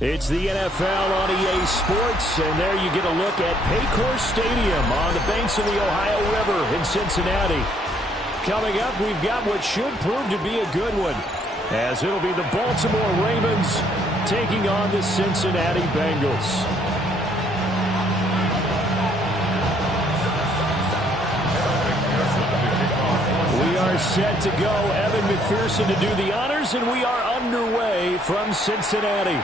It's the NFL on EA Sports, and there you get a look at Paycor Stadium on the banks of the Ohio River in Cincinnati. Coming up, we've got what should prove to be a good one, as it'll be the Baltimore Ravens taking on the Cincinnati Bengals. We are set to go. Evan McPherson to do the honors, and we are underway from Cincinnati.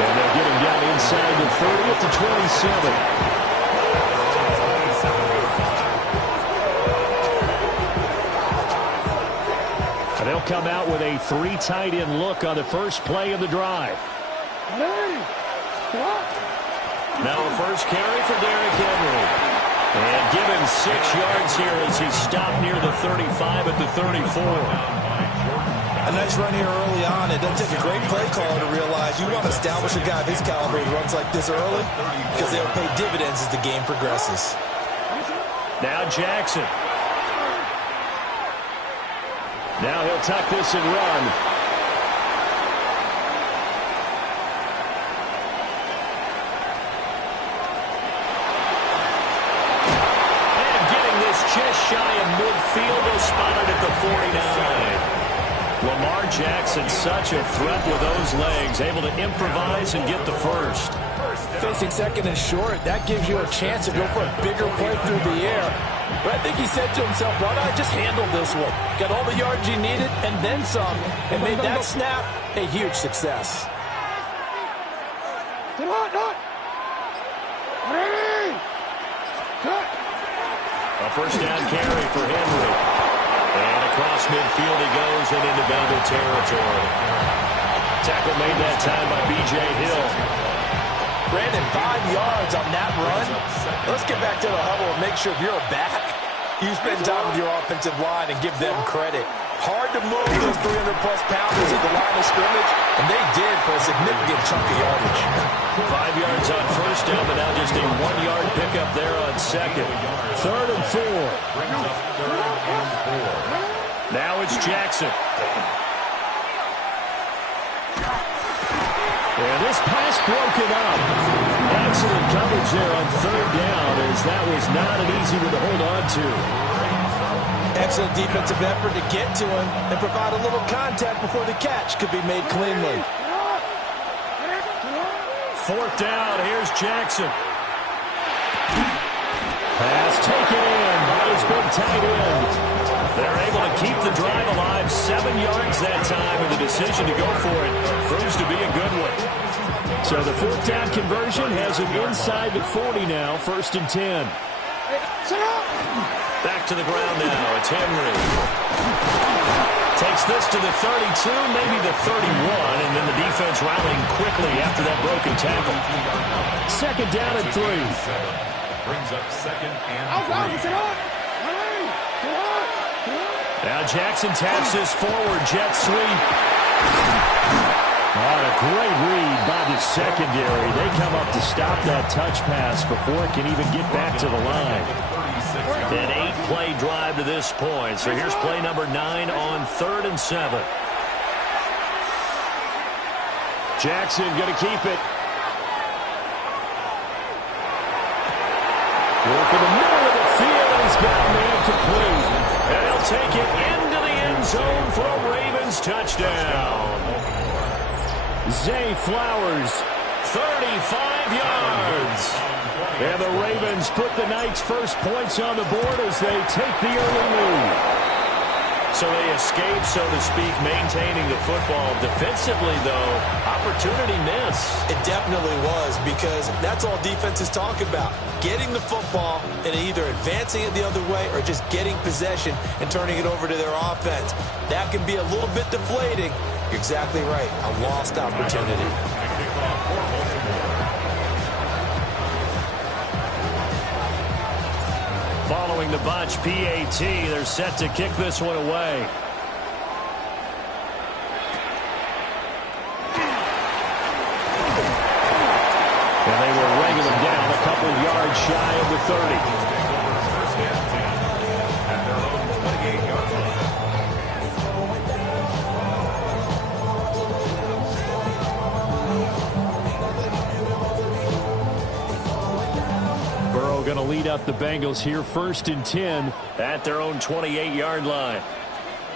And they'll get him down inside the 30 at the 27. And they'll come out with a three tight end look on the first play of the drive. Now a first carry for Derrick Henry. And give him 6 yards here as he stopped near the 35 at the 34. A nice run here early on. It doesn't take a great play caller to realize you want to establish a guy of his caliber who runs like this early because they'll pay dividends as the game progresses. Now Jackson. Now he'll tuck this and run. And getting this just shy of midfield, they'll spot it at the 49. Lamar Jackson, such a threat with those legs, able to improvise and get the first. Facing second and short, that gives you a chance to go for a bigger play through the air. But I think he said to himself, why not just handle this one? Got all the yards you needed and then some, and made that snap a huge success. A first down carry for Henry. And across midfield he goes and into Bengal territory. Tackle made that time by B.J. Hill. Brandon, 5 yards on that run. Let's get back to the huddle and make sure if you're a back, you spend time with your offensive line and give them credit. Hard to move those 300-plus pounders at the line of scrimmage, and they did for a significant chunk of yardage. 5 yards on first down, but now just a 1-yard pickup there on second. 3rd and 4. Now it's Jackson. And this pass broken up. Excellent coverage there on 3rd down, as that was not an easy one to hold on to. Excellent defensive effort to get to him and provide a little contact before the catch could be made cleanly. 4th down, here's Jackson. Pass taken in by his big tight end. They're able to keep the drive alive, 7 yards that time, and the decision to go for it proves to be a good one. So the 4th down conversion has him inside the 40 now, 1st and 10. Back to the ground now, it's Henry. Takes this to the 32, maybe the 31, and then the defense rallying quickly after that broken tackle. 2nd down and 3. Brings up 2nd and 3. Now Jackson taps this forward, jet sweep. Oh, a great read by the secondary. They come up to stop that touch pass before it can even get back to the line. An 8-play drive to this point. So here's play number 9 on 3rd and 7. Jackson going to keep it. Working the middle of the field, and he's got a man complete. And he'll take it into the end zone for a Ravens touchdown. Zay Flowers, 35 yards. And the Ravens put the Knights' first points on the board as they take the early lead. So they escape, so to speak, maintaining the football. Defensively, though, opportunity miss. It definitely was, because that's all defenses talk about. Getting the football and either advancing it the other way or just getting possession and turning it over to their offense. That can be a little bit deflating. You're exactly right. A lost opportunity. Following the bunch, PAT, they're set to kick this one away. And they will wrangle him down a couple of yards shy of the 30. going to lead up the Bengals here, 1st and 10 at their own 28-yard line.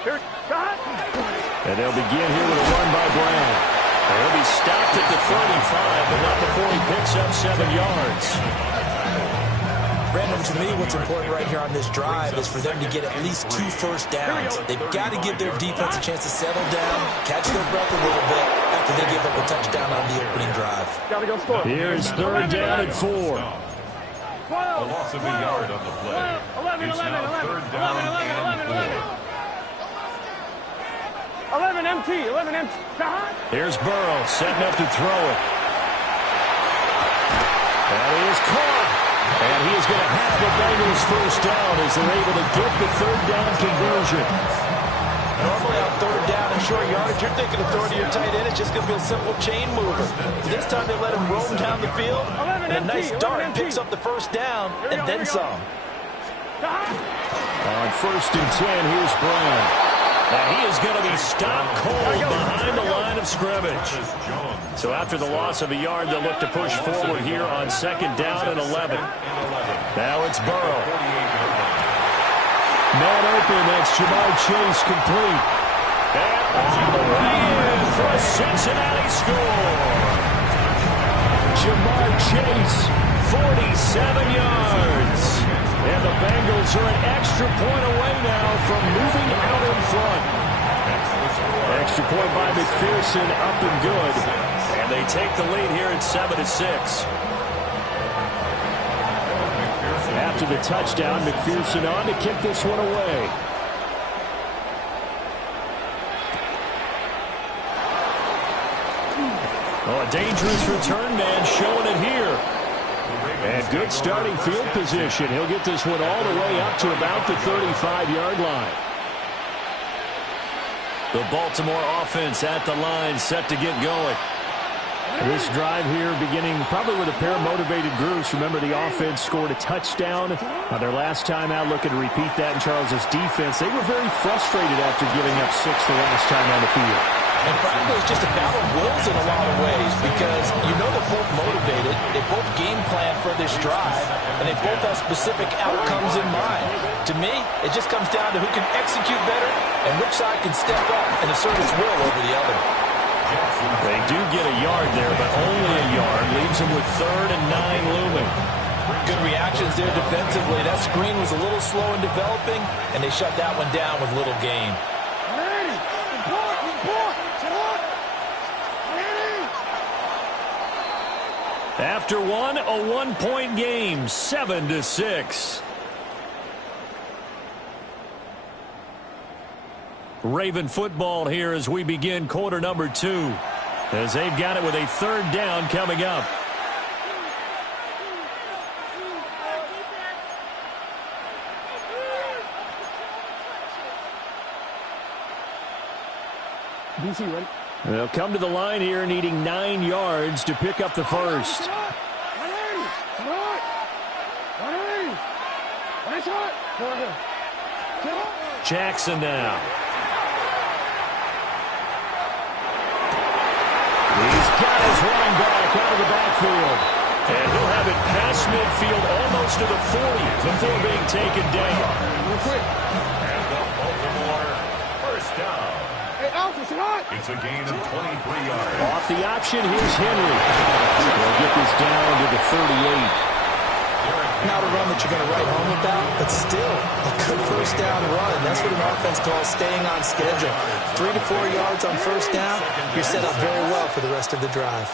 And they'll begin here with a run by Brown. He'll be stopped at the 35, but not before he picks up 7 yards. Brandon, to me, what's important right here on this drive is for them to get at least 2 first downs. They've got to give their defense a chance to settle down, catch their breath a little bit after they give up a touchdown on the opening drive. Here's 3rd down and 4. A loss of a yard on the play. It's now 3rd down and 4. 11 MT. Here's Burrow setting up to throw it. And he is caught. And he is going to have the Bengals 1st down as they're able to get the 3rd down conversion. Normally on 3rd down and short yardage, you're thinking of throwing to your tight end. It's just going to be a simple chain mover. This time they let him roam down the field. And a nice dart picks up the 1st down and then some. On 1st and 10, here's Brown. And he is going to be stopped cold behind the line of scrimmage. So after the loss of a yard, they'll look to push forward here on 2nd down and 11. Now it's Burrow. Man open, that's Jamar Chase complete. And all the way in for a Cincinnati score. Jamar Chase, 47 yards. And the Bengals are an extra point away now from moving out in front. Extra point by McPherson, up and good. And they take the lead here at 7-6. After the touchdown, McPherson on to kick this one away. Oh, a dangerous return man showing it here. And good starting field position. He'll get this one all the way up to about the 35-yard line. The Baltimore offense at the line, set to get going. This drive here beginning probably with a pair of motivated groups. Remember, the offense scored a touchdown on their last time out. Looking to repeat that in Charles's defense. They were very frustrated after giving up 6 the last time on the field. And frankly, it's just a battle of wills in a lot of ways because you know they're both motivated. They both game plan for this drive, and they both have specific outcomes in mind. To me, it just comes down to who can execute better and which side can step up and assert its will over the other. They do get a yard there, but only a yard. Leaves them with 3rd and 9 looming. Good reactions there defensively. That screen was a little slow in developing, and they shut that one down with little gain. After one, a 1-point game, 7-6. Raven football here as we begin quarter number 2. As they've got it with a 3rd down coming up. DC, ready? They'll come to the line here needing 9 yards to pick up the first. Jackson now. He's got his running back out of the backfield. And he'll have it past midfield almost to the 40 before being taken down. Real quick. And the Baltimore 1st down. It's a gain of 23 yards. Off the option, here's Henry. They'll get this down to the 38. Not a run that you're going to write home about, but still a good 1st down run. That's what an offense calls staying on schedule. 3 to 4 yards on 1st down, you're set up very well for the rest of the drive.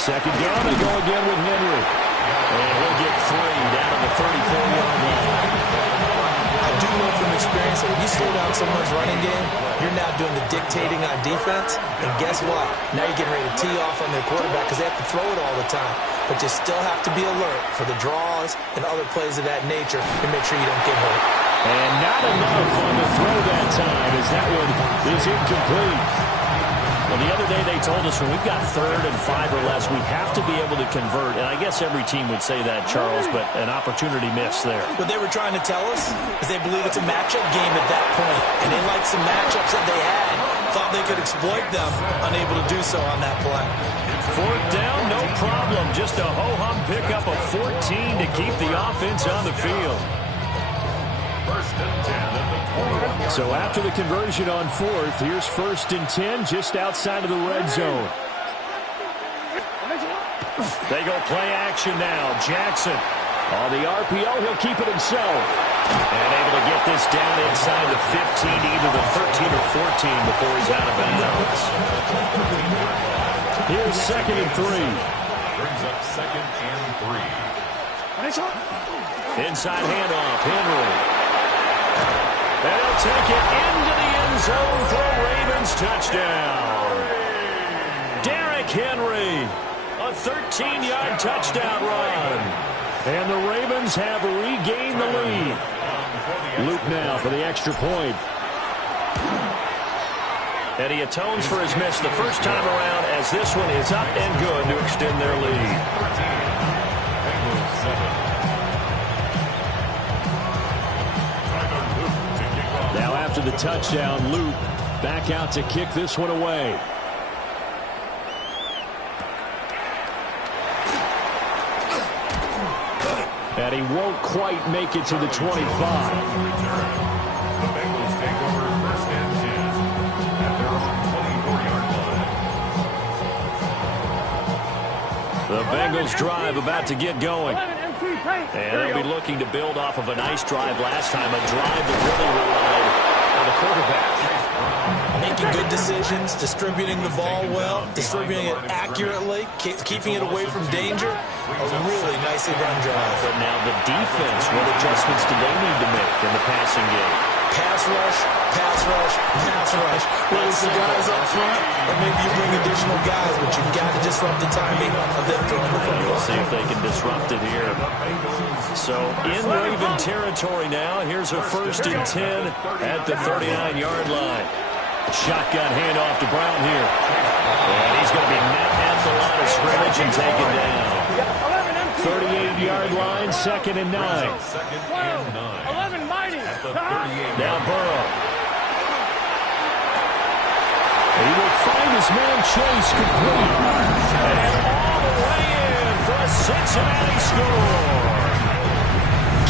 2nd down, they go again with Henry. And he'll get 3 down to the 34-yard line. I do know from experience that when you slow down someone's running game, you're now doing the dictating on defense. And guess what? Now you're getting ready to tee off on their quarterback because they have to throw it all the time. But you still have to be alert for the draws and other plays of that nature to make sure you don't get hurt. And not enough on the throw that time as that one is incomplete. Well, the other day they told us when we've got 3rd and 5 or less, we have to be able to convert. And I guess every team would say that, Charles, but an opportunity missed there. What they were trying to tell us is they believe it's a matchup game at that point. And they liked some matchups that they had. thought they could exploit them, unable to do so on that play. Fourth down, no problem. Just a ho-hum pickup of 14 to keep the offense on the field. First and 10 at the 20. So after the conversion on fourth, here's first and 10 just outside of the red zone. They go play action now. Jackson on the RPO. He'll keep it himself. And able to get this down inside the 15, either the 13 or 14 before he's out of bounds. Here's second and 3. Brings up second and 3. Inside handoff, Henry. And he'll take it into the end zone for a Ravens touchdown. Derrick Henry, a 13-yard touchdown run. And the Ravens have regained the lead. Luke now for the extra point. And he atones for his miss the first time around as this one is up and good to extend their lead. Now after the touchdown, Luke back out to kick this one away. And he won't quite make it to the 25. The Bengals take over first and 10 at their own 24-yard line. The Bengals drive about to get going. And they'll be looking to build off of a nice drive last time, a drive that really relied on the quarterback. Making good decisions, distributing the ball well, distributing it accurately, keeping it away from danger. A really nicely run drive. But now the defense, what adjustments do they need to make in the passing game? Pass rush, pass rush, pass rush. Whether it's the guys up front, or maybe you bring additional guys, but you've got to disrupt the timing of them throwing the football. We'll see if they can disrupt it here. So in Raven territory now, here's a first and 10 at the 39-yard line. Shotgun handoff to Brown here. And he's going to be met at the line of scrimmage and taken down. 38-yard line, second and 9. Second and 9. 11 mighty. Now Burrow. He will find his man Chase complete. And all the way in for a Cincinnati score.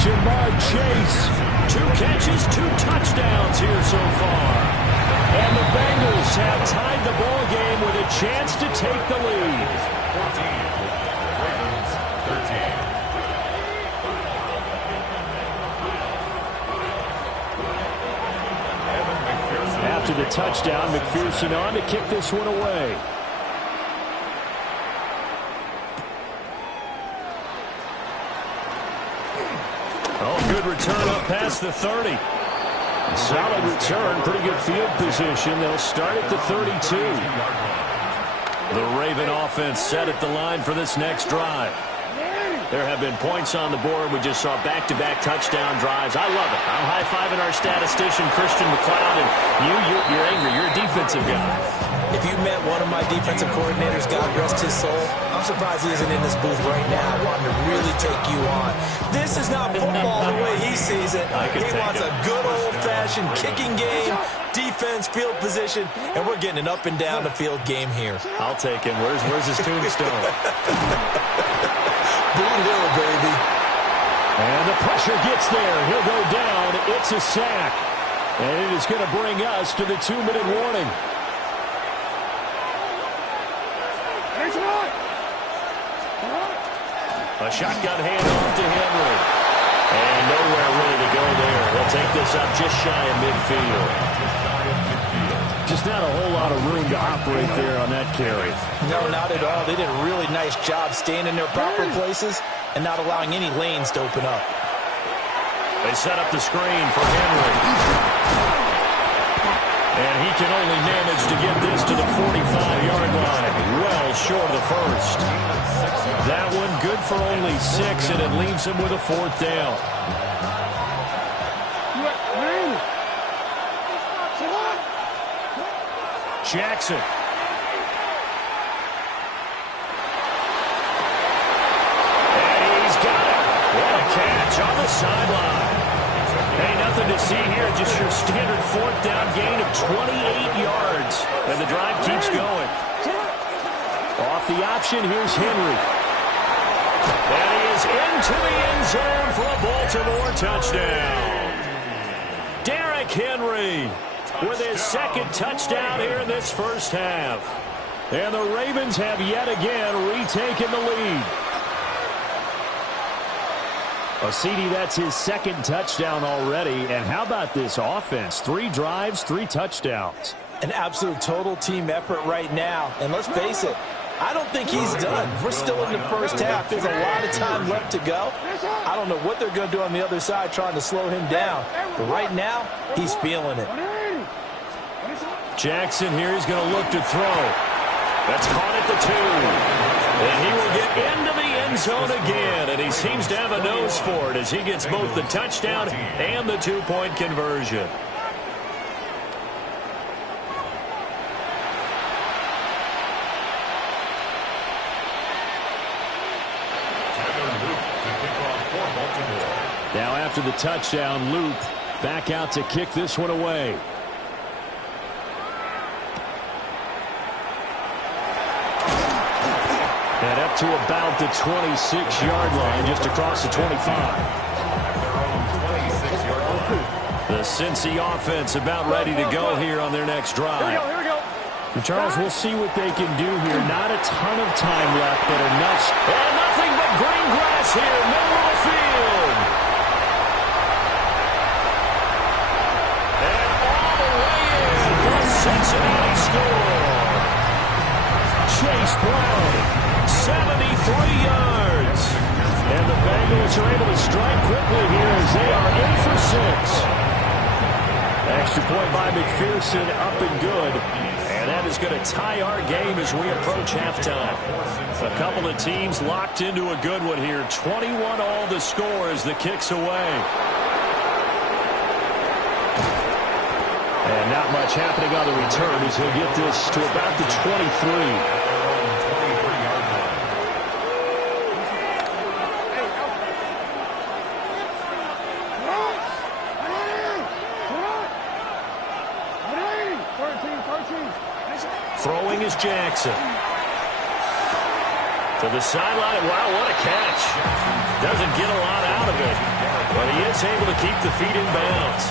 Jamar Chase, 2 catches, 2 touchdowns here so far. And the Bengals have tied the ball game with a chance to take the lead. 14. Ravens 13. After the touchdown, McPherson on to kick this one away. Oh, good return up past the 30. Solid return, pretty good field position. They'll start at the 32. The Raven offense set at the line for this next drive. There have been points on the board. We just saw back-to-back touchdown drives. I love it. I'm high-fiving our statistician, Christian McLeod, and you're angry. You're a defensive guy. If you met one of my defensive coordinators, God rest his soul, I'm surprised he isn't in this booth right now wanting to really take you on. This is not football the way he sees it. He wants a good old-fashioned kicking game, defense, field position, and we're getting an up-and-down-the-field game here. I'll take him. Where's his tombstone? Boot Hill, baby. And the pressure gets there. He'll go down. It's a sack. And it is going to bring us to the 2-minute warning. A shotgun handoff to Henry. And nowhere really to go there. They'll take this up just shy of midfield. Just not a whole lot of room to operate there on that carry. No, not at all. They did a really nice job staying in their proper places and not allowing any lanes to open up. They set up the screen for Henry. And he can only manage to get this to the 45-yard line. Well short of the first. That one good for only 6, and it leaves him with a 4th down. Jackson. And he's got it. What a catch on the sideline. Hey, nothing to see here. Just your standard fourth down gain of 28 yards. And the drive keeps going. Off the option, here's Henry. And he is into the end zone for a Baltimore touchdown. Derrick Henry with his second touchdown here in this first half. And the Ravens have yet again retaken the lead. CD, that's his second touchdown already. And how about this offense? 3 drives, 3 touchdowns. An absolute total team effort right now. And let's face it, I don't think he's done. We're still in the first half. There's a lot of time left to go. I don't know what they're going to do on the other side trying to slow him down. But right now, he's feeling it. Jackson here is going to look to throw. That's caught at the 2. And he will get into the end zone again. And he seems to have a nose for it as he gets both the touchdown and the 2-point conversion. Now after the touchdown, Loop back out to kick this one away. And up to about the 26-yard line, just across the 25. The Cincy offense about ready to go here on their next drive. Here we go. And Charles, we'll see what they can do here. Not a ton of time left, but enough. And nothing but green grass here, middle of the field. And all the way in for a Cincinnati score. Chase Brown, 73 yards. And the Bengals are able to strike quickly here as they are in for 6. Extra point by McPherson, up and good. And that is going to tie our game as we approach halftime. A couple of teams locked into a good one here. 21 all the score as the kick's away. And not much happening on the return as he'll get this to about the 23. Throwing is Jackson. To the sideline. Wow, what a catch. Doesn't get a lot out of it. But he is able to keep the feet in bounds.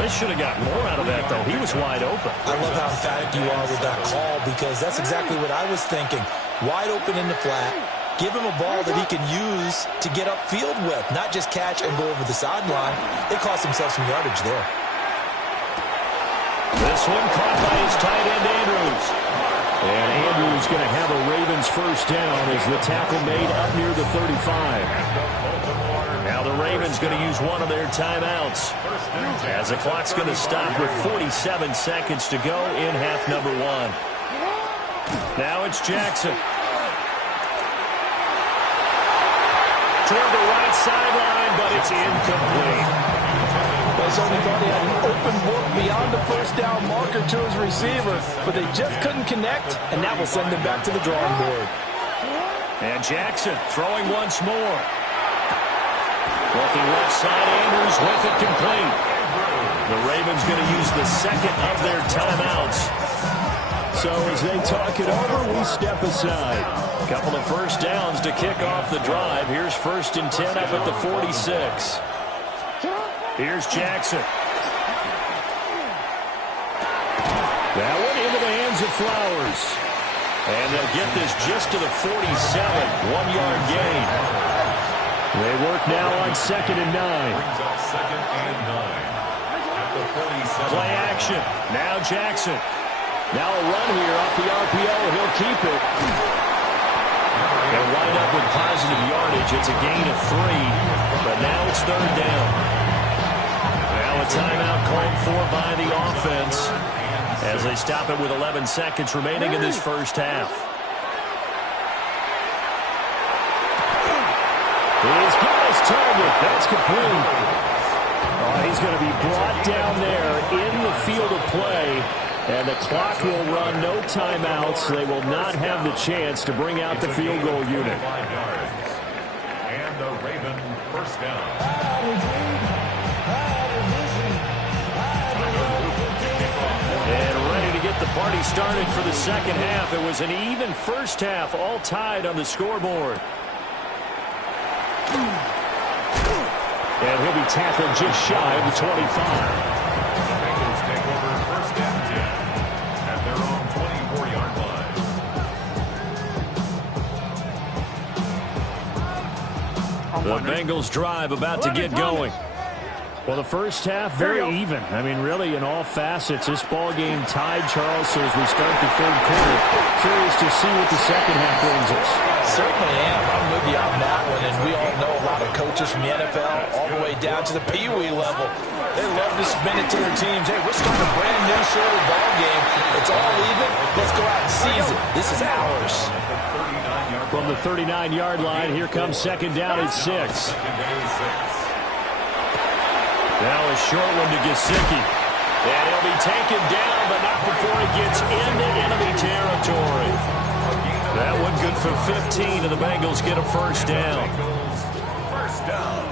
They should have got more out of that, though. He was wide open. I love how emphatic you are with that call because that's exactly what I was thinking. Wide open in the flat. Give him a ball that he can use to get upfield with, not just catch and go over the sideline. They cost themselves some yardage there. This one caught by his tight end, Andrews. And Andrews going to have a Ravens first down as the tackle made up near the 35. Now the Ravens going to use one of their timeouts as the clock's going to stop with 47 seconds to go in half number 1. Now it's Jackson. Toward the right sideline, but it's incomplete. Only thought he had an open look beyond the first down marker to his receiver, but they just couldn't connect, and that will send him back to the drawing board. And Jackson throwing once more. Looking left side, Andrews with it complete. The Ravens going to use the second of their timeouts. So as they talk it over, we step aside. Couple of first downs to kick off the drive. Here's 1st and 10 up at the 46. Here's Jackson. That one into the hands of Flowers. And they'll get this just to the 47. 1-yard gain. They work now on 2nd and 9. Play action. Now Jackson. Now a run here off the RPO. He'll keep it. They'll wind up with positive yardage. It's a gain of 3. But now it's 3rd down. Now a timeout called for by the offense as they stop it with 11 seconds remaining in this first half. He's got his target. That's complete. Oh, he's going to be brought down there in the field of play. And the clock will run, no timeouts. They will not have the chance to bring out the field goal unit. And the Raven first down. And ready to get the party started for the second half. It was an even first half, all tied on the scoreboard. And he'll be tackled just shy of the 25. The Bengals take over first and 10 at their own 24-yard line. The Bengals drive about to get going. Well, the first half, very even. I mean, really, in all facets, this ball game tied, Charles, so as we start the third quarter. Curious to see what the second half brings us. Certainly am. I'm with you on that one, and we all know a lot of coaches from the NFL all the way down to the Pee-wee level. They love to spin it to their teams. Hey, we're starting a brand new sort of ball game. It's all even. Let's go out and seize it. This is ours. From the 39-yard line, here comes second down at 6. Now a short one to Gesicki. And he'll be taken down, but not before he gets into enemy territory. That one good for 15, and the Bengals get a first down. First down.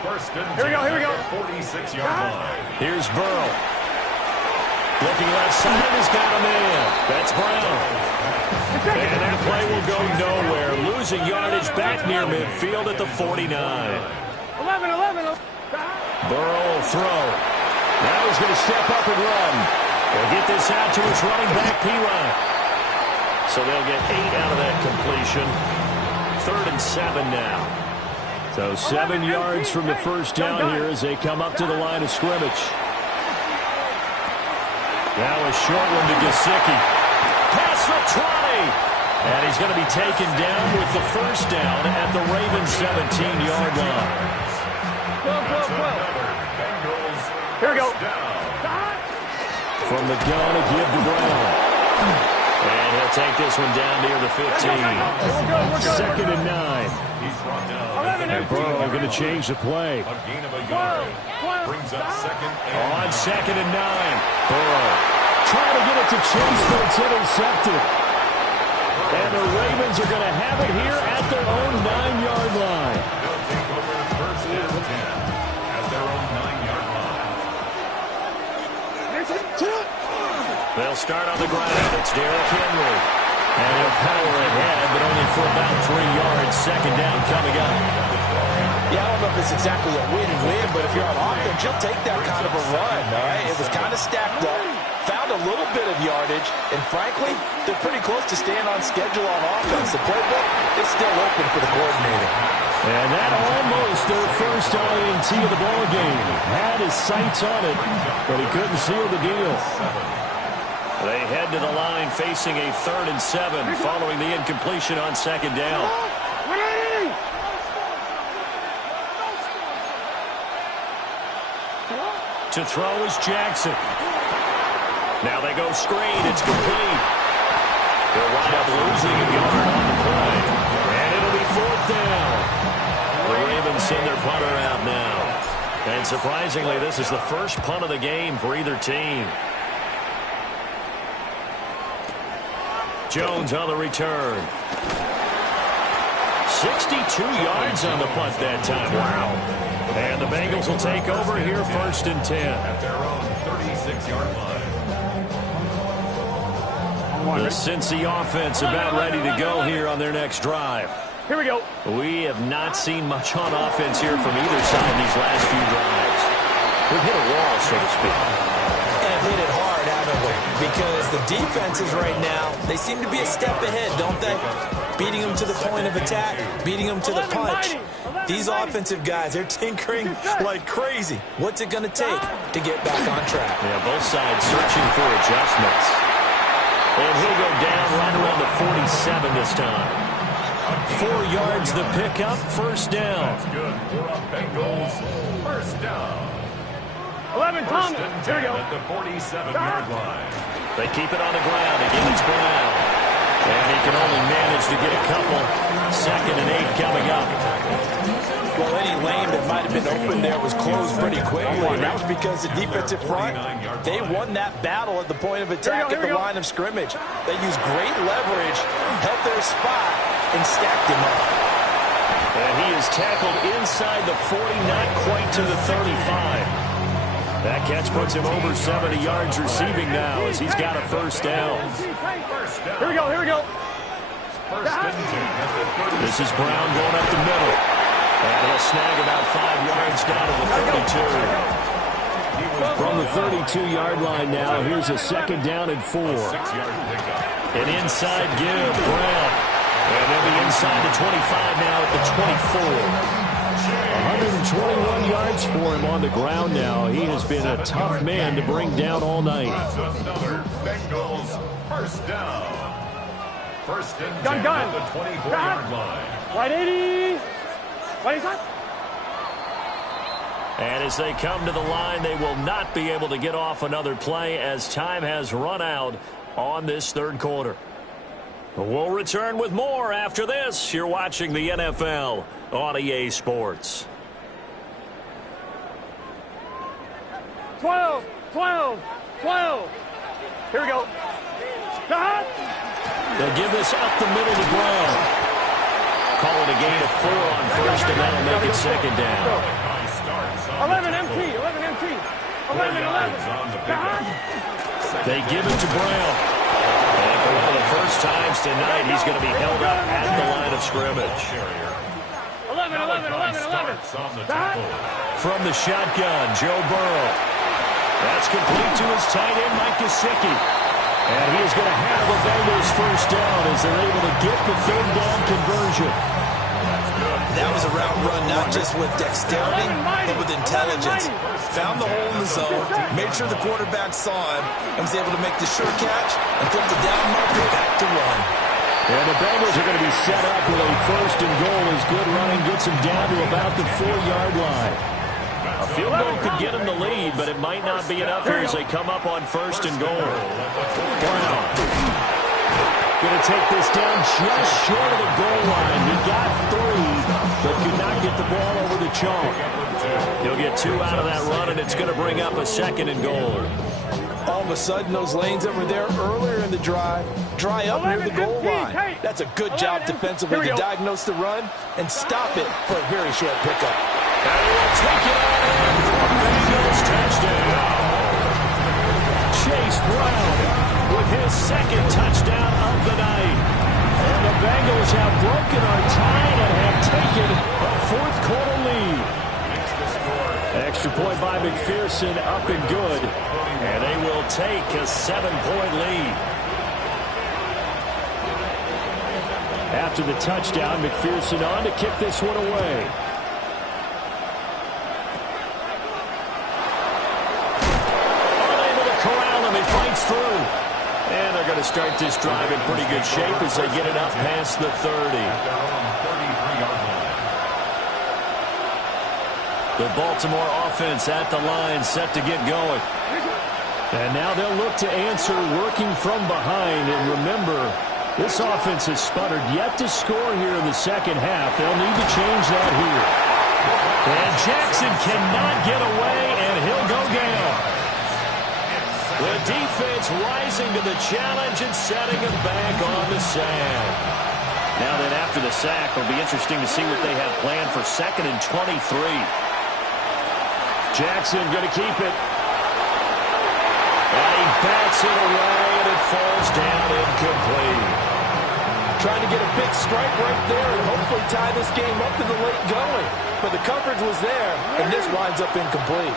First and 10 Here we go. 46-yard line. Here's Burrow. Looking left side, he's got a man. That's Brown. And that play will go nowhere. Losing yardage back near midfield at the 49. 11. Burrow will throw. Now he's going to step up and run. They'll get this out to his running back, P-Ryan. So they'll get 8 out of that completion. 3rd and 7 now. So 7 yards from the first down here as they come up to the line of scrimmage. Now a short one to Gesicki. Pass for 20. And he's going to be taken down with the first down at the Ravens' 17-yard line. 12. Here we go. From the gun to give to Brown. And he'll take this one down near the 15. Second and 9. He's brought down. And Burrow going to change the play. A gain of a yard. Brings up second and On 2nd and 9. Burrow trying to get it to Chase, but it's intercepted. And the Ravens are going to have it here at their own 9-yard line. they'll take over first and 10 at their own 9-yard line. They'll start on the ground. It's Derrick Henry. And he'll power ahead, but only for about 3 yards. Second down coming up. Yeah, I don't know if it's exactly a win-win, but if you're on offense, you'll take that kind of a run, all right? It was kind of stacked up, found a little bit of yardage, and frankly, they're pretty close to staying on schedule on offense. The playbook is still open for the coordinator. And that almost their first INT of the ball game. Had his sights on it, but he couldn't seal the deal. They head to the line facing a 3rd and 7 following the incompletion on second down. To throw is Jackson. Now they go screen. It's complete. They'll wind up losing a yard on the play. And it'll be 4th down. The Ravens send their punter out now. And surprisingly, this is the first punt of the game for either team. Jones on the return. 62 yards on the punt that time. Wow. And the Bengals will take over here 1st and 10. At their own 36-yard line. The Cincy offense about ready to go here on their next drive. Here we go. We have not seen much on offense here from either side these last few drives. We've hit a wall, so to speak. And hit it hard, haven't we? Because the defenses right now, they seem to be a step ahead, don't they? Beating them to the point of attack, beating them to the punch. These offensive guys, they're tinkering like crazy. What's it going to take to get back on track? Yeah, both sides searching for adjustments. And he'll go down right around the 47 this time. 4 yards the pickup, first down. That's good for a Bengals first down. 11, Tom. First and Here we 10 go. at the 47-yard line. They keep it on the ground. Again, it's Brown. And he can only manage to get a couple. 2nd and 8 coming up. Well, any lane that might have been open there was closed pretty quickly, and that was because the defensive front, they won that battle at the point of attack at the line of scrimmage. They used great leverage, held their spot, and stacked him up. And he is tackled inside the 40, not quite to the 35. That catch puts him over 70 yards receiving now as he's got a first down. Here we go, here we go. This is Brown going up the middle. And he'll snag about 5 yards down to the 32. From the 32-yard line now, here's a second down and 4. An inside give, Brown. And they'll be inside the 25 now at the 24. 121 yards for him on the ground now. He has been a tough man to bring down all night. That's another Bengals first down. First and 10 Gun. at the 24-yard line. Right 80. Right side. And as they come to the line, they will not be able to get off another play as time has run out on this third quarter. We'll return with more after this. You're watching the NFL on EA Sports. 12. Here we go. They'll give this up the middle to Brown. Call it a gain of 4 on first, and that'll make it second down. 11 MT. 11. They give it to Brown. And for one of the first times tonight, he's going to be held up at the line of scrimmage. 11. From the shotgun, Joe Burrow. That's complete to his tight end, Mike Gesicki. And he is going to have the Bengals first down as they're able to get the third down conversion. That was a route run not just with dexterity, but with intelligence. Found the hole in the zone, made sure the quarterback saw him, and was able to make the sure catch and flip the down marker back to run. And the Bengals are going to be set up with a first and goal as good running gets him down to about the 4-yard line. A field goal could get him the lead, but it might not be enough here as they come up on first and goal. Brown going to take this down just short of the goal line. He got 3, but could not get the ball over the chalk. He'll get 2 out of that run, and it's going to bring up a second and goal. All of a sudden, those lanes that were there earlier in the drive dry up near the goal line. That's a good job defensively to diagnose the run and stop it for a very short pickup. And he will take it on in for Bengals touchdown. Chase Brown with his second touchdown of the night. And the Bengals have broken our tie and have taken a fourth quarter lead. Extra point by McPherson, up and good. And they will take a 7-point lead. After the touchdown, McPherson on to kick this one away. Unable to corral him, he fights through. And they're going to start this drive in pretty good shape as they get it up past the 30. The Baltimore offense at the line, set to get going. And now they'll look to answer working from behind. And remember, this offense has sputtered yet to score here in the second half. They'll need to change that here. And Jackson cannot get away, and he'll go down. The defense rising to the challenge and setting him back on the sack. Now then, after the sack, it'll be interesting to see what they have planned for second and 23. Jackson going to keep it. And he bats it away, and it falls down incomplete. Trying to get a big strike right there and hopefully tie this game up to the late going. But the coverage was there, and this winds up incomplete.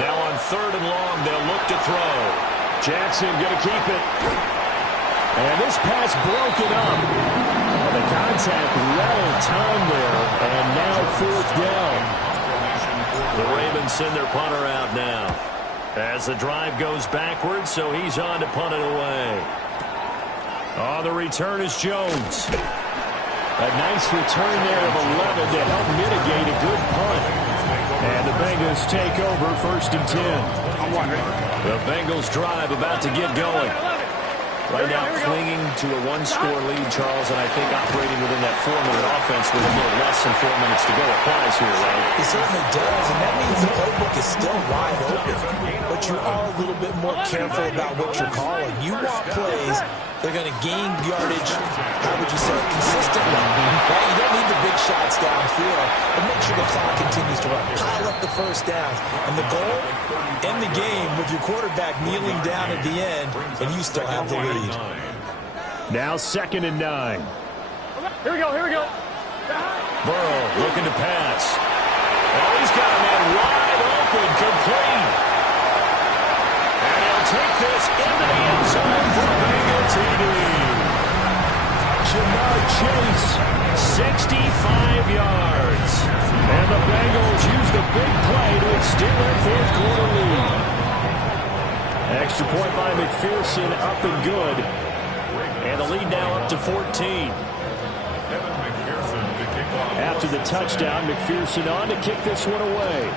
Now on third and long, they'll look to throw. Jackson going to keep it. And this pass broken up. The contact well timed there, and now fourth down. The Ravens send their punter out now. As the drive goes backwards, so he's on to punt it away. On the return is Jones. A nice return there of 11 to help mitigate a good punt. And the Bengals take over first and 10. The Bengals drive about to get going. Right now clinging to a one-score lead, Charles, and I think operating within that 4-minute offense with a little less than 4 minutes to go applies here, right? It certainly does, and that means the playbook is still wide open. But you are a little bit more careful about what you're calling. You want plays that are going to gain yardage, how would you say, consistently. Right? You don't need the big shots downfield, but make sure the clock continues to run. Pile up the first downs. And the goal, end the game with your quarterback kneeling down at the end, and you still have the lead. Now 2nd and 9. Here we go, here we go. Burrow looking to pass. Oh, he's got a man wide open, complete. And he'll take this into the end zone for a Bengal TD. Jamar Chase, 65 yards. And the Bengals use the big play to extend their 4th quarter lead. Extra point by McPherson, up and good. And the lead now up to 14. After the touchdown, McPherson on to kick this one away.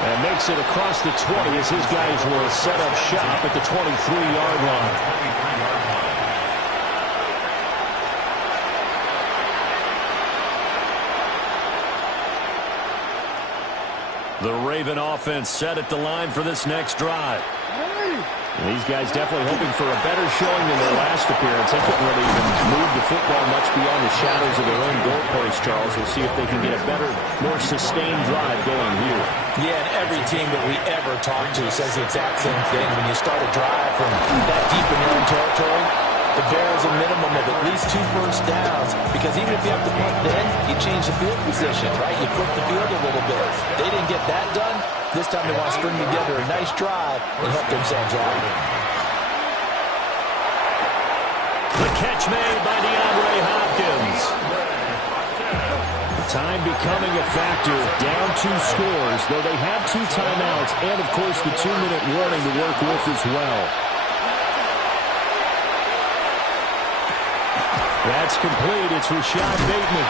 And makes it across the 20 as his guys will set up shop at the 23-yard line. The Raven offense set at the line for this next drive. And these guys definitely hoping for a better showing than their last appearance. They couldn't really even move the football much beyond the shadows of their own goalpost, Charles. We'll see if they can get a better, more sustained drive going here. Yeah, and every team that we ever talk to says the exact same thing. When you start a drive from that deep in your own territory, the Bears a minimum of at least 2 first downs, because even if you have to punt then, you change the field position, right? You flip the field a little bit. They didn't get that done. This time they want to string together a nice drive and help themselves out. The catch made by DeAndre Hopkins. Time becoming a factor. Down 2 scores, though they have 2 timeouts and, of course, the 2-minute warning to work with as well. That's complete. It's Rashad Bateman.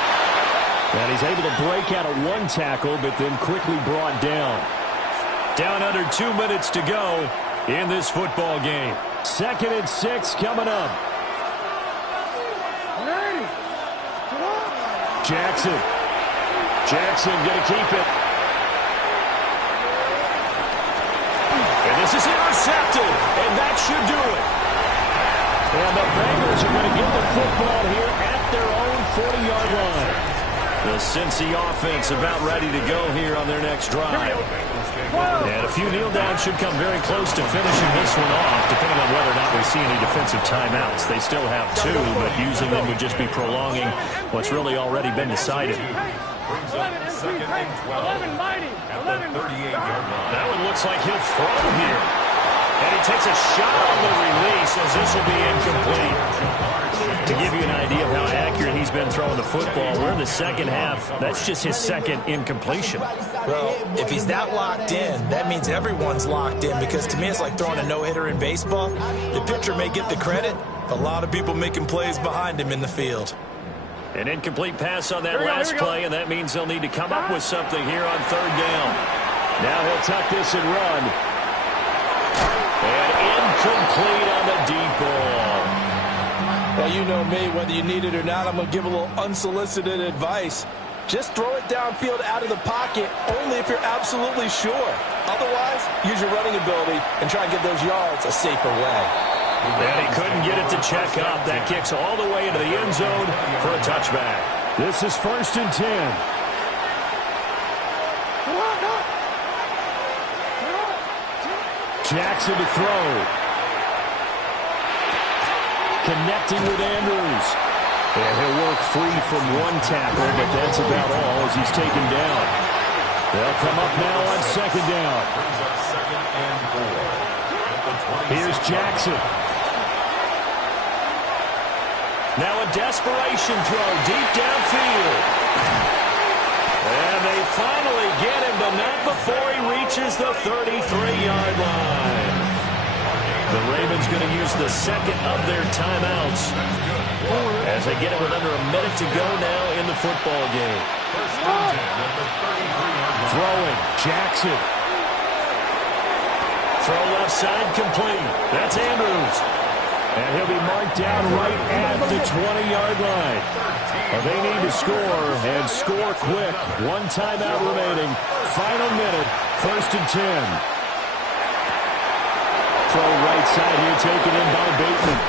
And he's able to break out of 1 tackle, but then quickly brought down. Down under 2 minutes to go in this football game. 2nd and 6 coming up. Jackson going to keep it. And this is intercepted, and that should do it. And the Bengals are going to get the football here at their own 40-yard line. The Cincy offense about ready to go here on their next drive. And a few kneel downs should come very close to finishing this one off, depending on whether or not we see any defensive timeouts. They still have 2, but using them would just be prolonging what's really already been decided. 11 mighty. 11 That one looks like he'll throw here. And he takes a shot on the release as this will be incomplete. To give you an idea of how accurate he's been throwing the football, we're in the second half. That's just his 2nd incompletion. Well, if he's that locked in, that means everyone's locked in, because to me it's like throwing a no-hitter in baseball. The pitcher may get the credit, a lot of people making plays behind him in the field. An incomplete pass on that last play, and that means they'll need to come up with something here on 3rd down. Now he'll tuck this and run. And incomplete on the deep ball. Well, you know me, whether you need it or not, I'm going to give a little unsolicited advice. Just throw it downfield out of the pocket, only if you're absolutely sure. Otherwise, use your running ability and try and get those yards a safer way. And he couldn't get it to check up. That kicks all the way into the end zone for a touchback. This is 1st and 10. Jackson to throw. Connecting with Andrews. And he'll work free from 1 tackle, but that's about all as he's taken down. They'll come up now on 2nd down. Here's Jackson. Now a desperation throw deep downfield. And they finally get him, but not before he reaches the 33-yard line. The Ravens going to use the 2nd of their timeouts as they get it with under a minute to go now in the football game. Throwing, Jackson. Throw left side complete. That's Andrews. And he'll be marked down right at the 20-yard line. Well, they need to score, and score quick. One timeout remaining. Final minute, 1st and 10. Throw right side here, taken in by Bateman.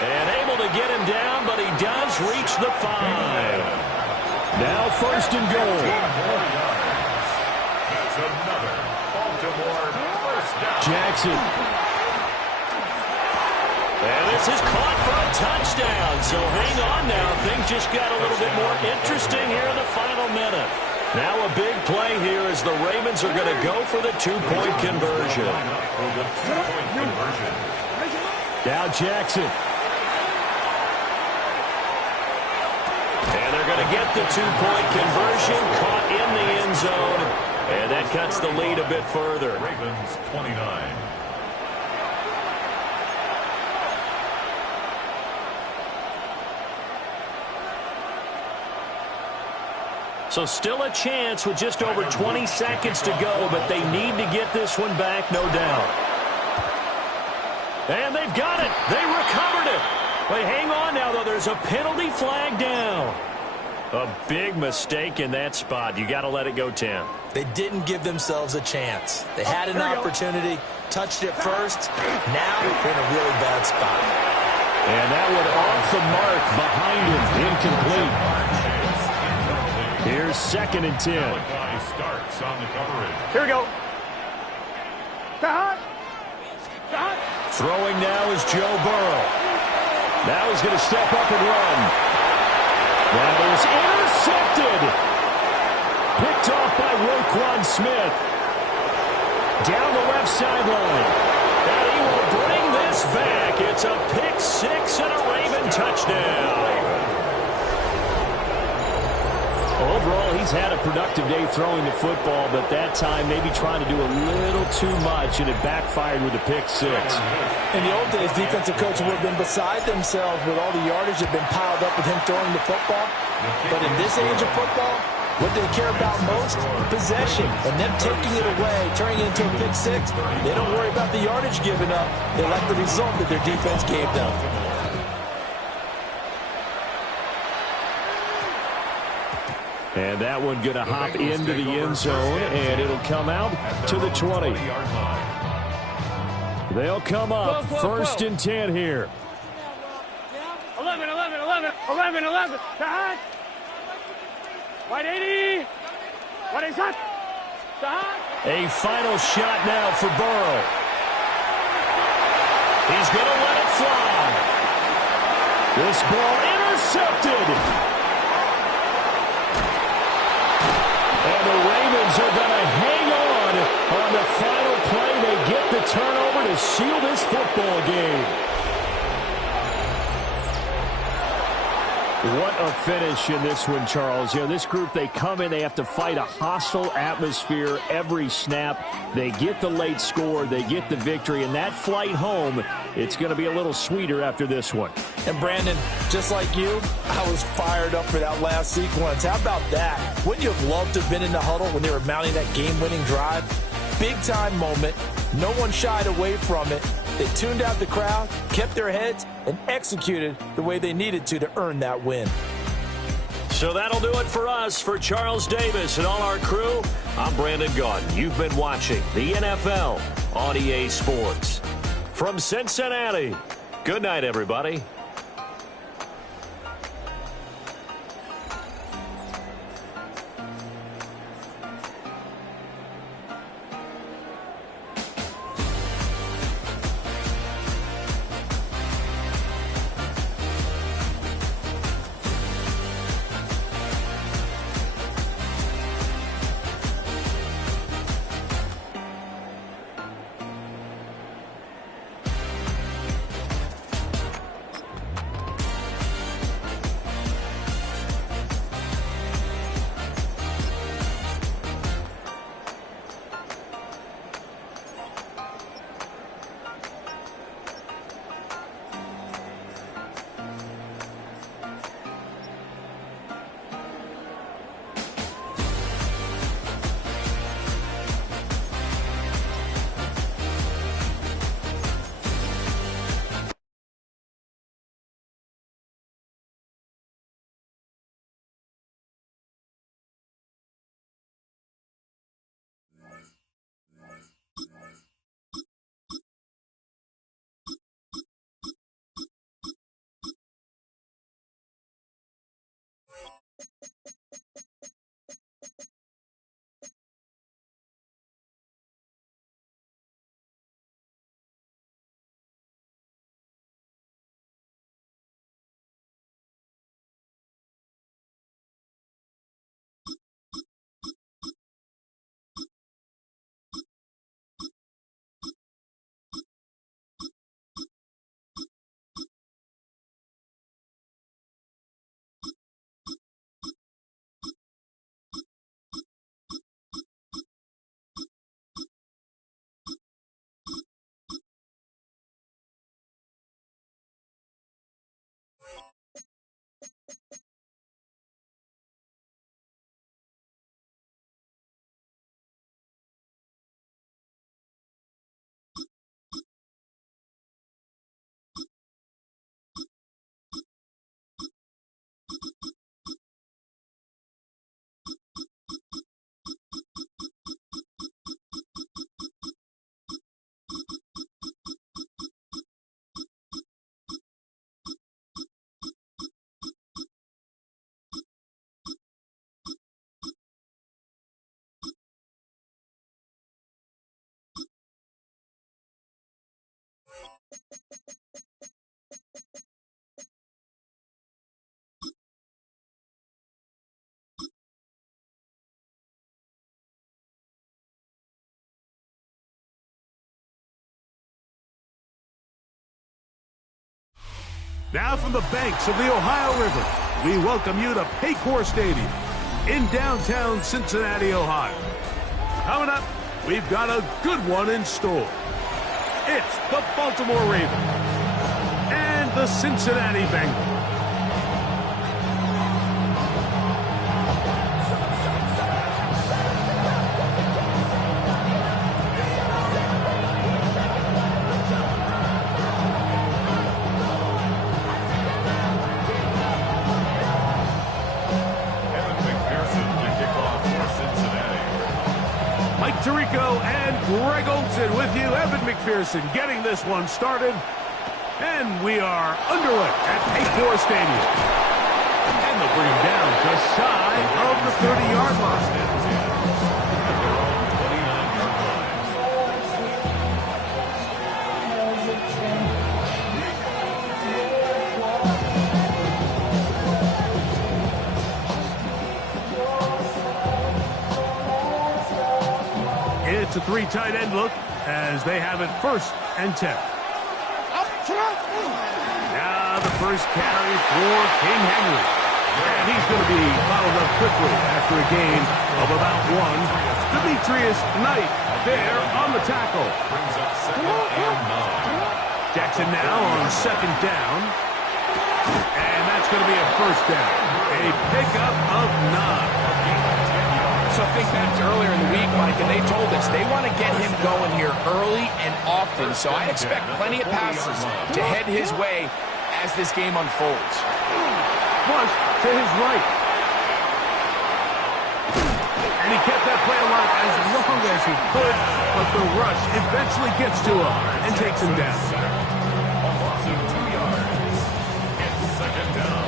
And able to get him down, but he does reach the 5. Now 1st and goal. That's another Baltimore first down. Jackson. And this is caught for a touchdown. So hang on now. Things just got a little bit more interesting here in the final minute. Now a big play here as the Ravens are going to go for the 2-point conversion. Now Jackson. And they're going to get the 2-point conversion, caught in the end zone. And that cuts the lead a bit further. Ravens 29. So still a chance with just over 20 seconds to go, but they need to get this one back, no doubt. And they've got it. They recovered it. Wait, hang on now, though. There's a penalty flag down. A big mistake in that spot. You got to let it go, Tim. They didn't give themselves a chance. They had an opportunity, touched it first. Now they're in a really bad spot. And that one off the mark behind him, incomplete. Here's 2nd and 10. Starts on the coverage. Here we go. Stop. Stop. Throwing now is Joe Burrow. Now he's going to step up and run. That is intercepted. Picked off by Roquan Smith. Down the left sideline. And he will bring this back. It's a pick 6 and a Raven touchdown. Overall, he's had a productive day throwing the football, but that time maybe trying to do a little too much, and it backfired with a pick 6. In the old days, defensive coaches would have been beside themselves with all the yardage that had been piled up with him throwing the football. But in this age of football, what they care about most? Possession. And them taking it away, turning it into a pick 6, they don't worry about the yardage given up. They like the result that their defense gave them. And that one going to hop into the end zone, and it'll come out to the 20. They'll come up 1st and 10 here. 11, 11, 11, 11, 11. Sahad. White 80. White is hot. Sahad. A final shot now for Burrow. He's going to let it fly. This ball intercepted. And the Ravens are going to hang on the final play. They get the turnover to seal this football game. What a finish in this one, Charles. You know, this group, they come in, they have to fight a hostile atmosphere every snap. They get the late score, they get the victory, and that flight home, it's going to be a little sweeter after this one. And Brandon, just like you, I was fired up for that last sequence. How about that? Wouldn't you have loved to have been in the huddle when they were mounting that game-winning drive? Big-time moment. No one shied away from it. They tuned out the crowd, kept their heads, and executed the way they needed to earn that win. So that'll do it for us. For Charles Davis and all our crew, I'm Brandon Gaudin. You've been watching the NFL on EA Sports. From Cincinnati, good night, everybody. Now from the banks of the Ohio River, we welcome you to Paycor Stadium in downtown Cincinnati, Ohio. Coming up, we've got a good one in store. It's the Baltimore Ravens and the Cincinnati Bengals. Tirico and Greg Olson with you. Evan McPherson getting this one started. And we are underway at Paycor Stadium. And they'll bring him down just shy of the 30-yard line. It's a three tight end look as they have it 1st and 10. Now the first carry for King Henry. And he's going to be followed up quickly after a gain of about 1. Demetrius Knight there on the tackle. Jackson now on 2nd down. And that's going to be a 1st down. A pickup of 9. So think back to earlier in the week, Mike, and they told us they want to get him going here early and often. So I expect plenty of passes to head his way as this game unfolds. Flush to his right. And he kept that play alive as long as he could, but the rush eventually gets to him and takes him down. Almost 2 yards. It's 2nd down.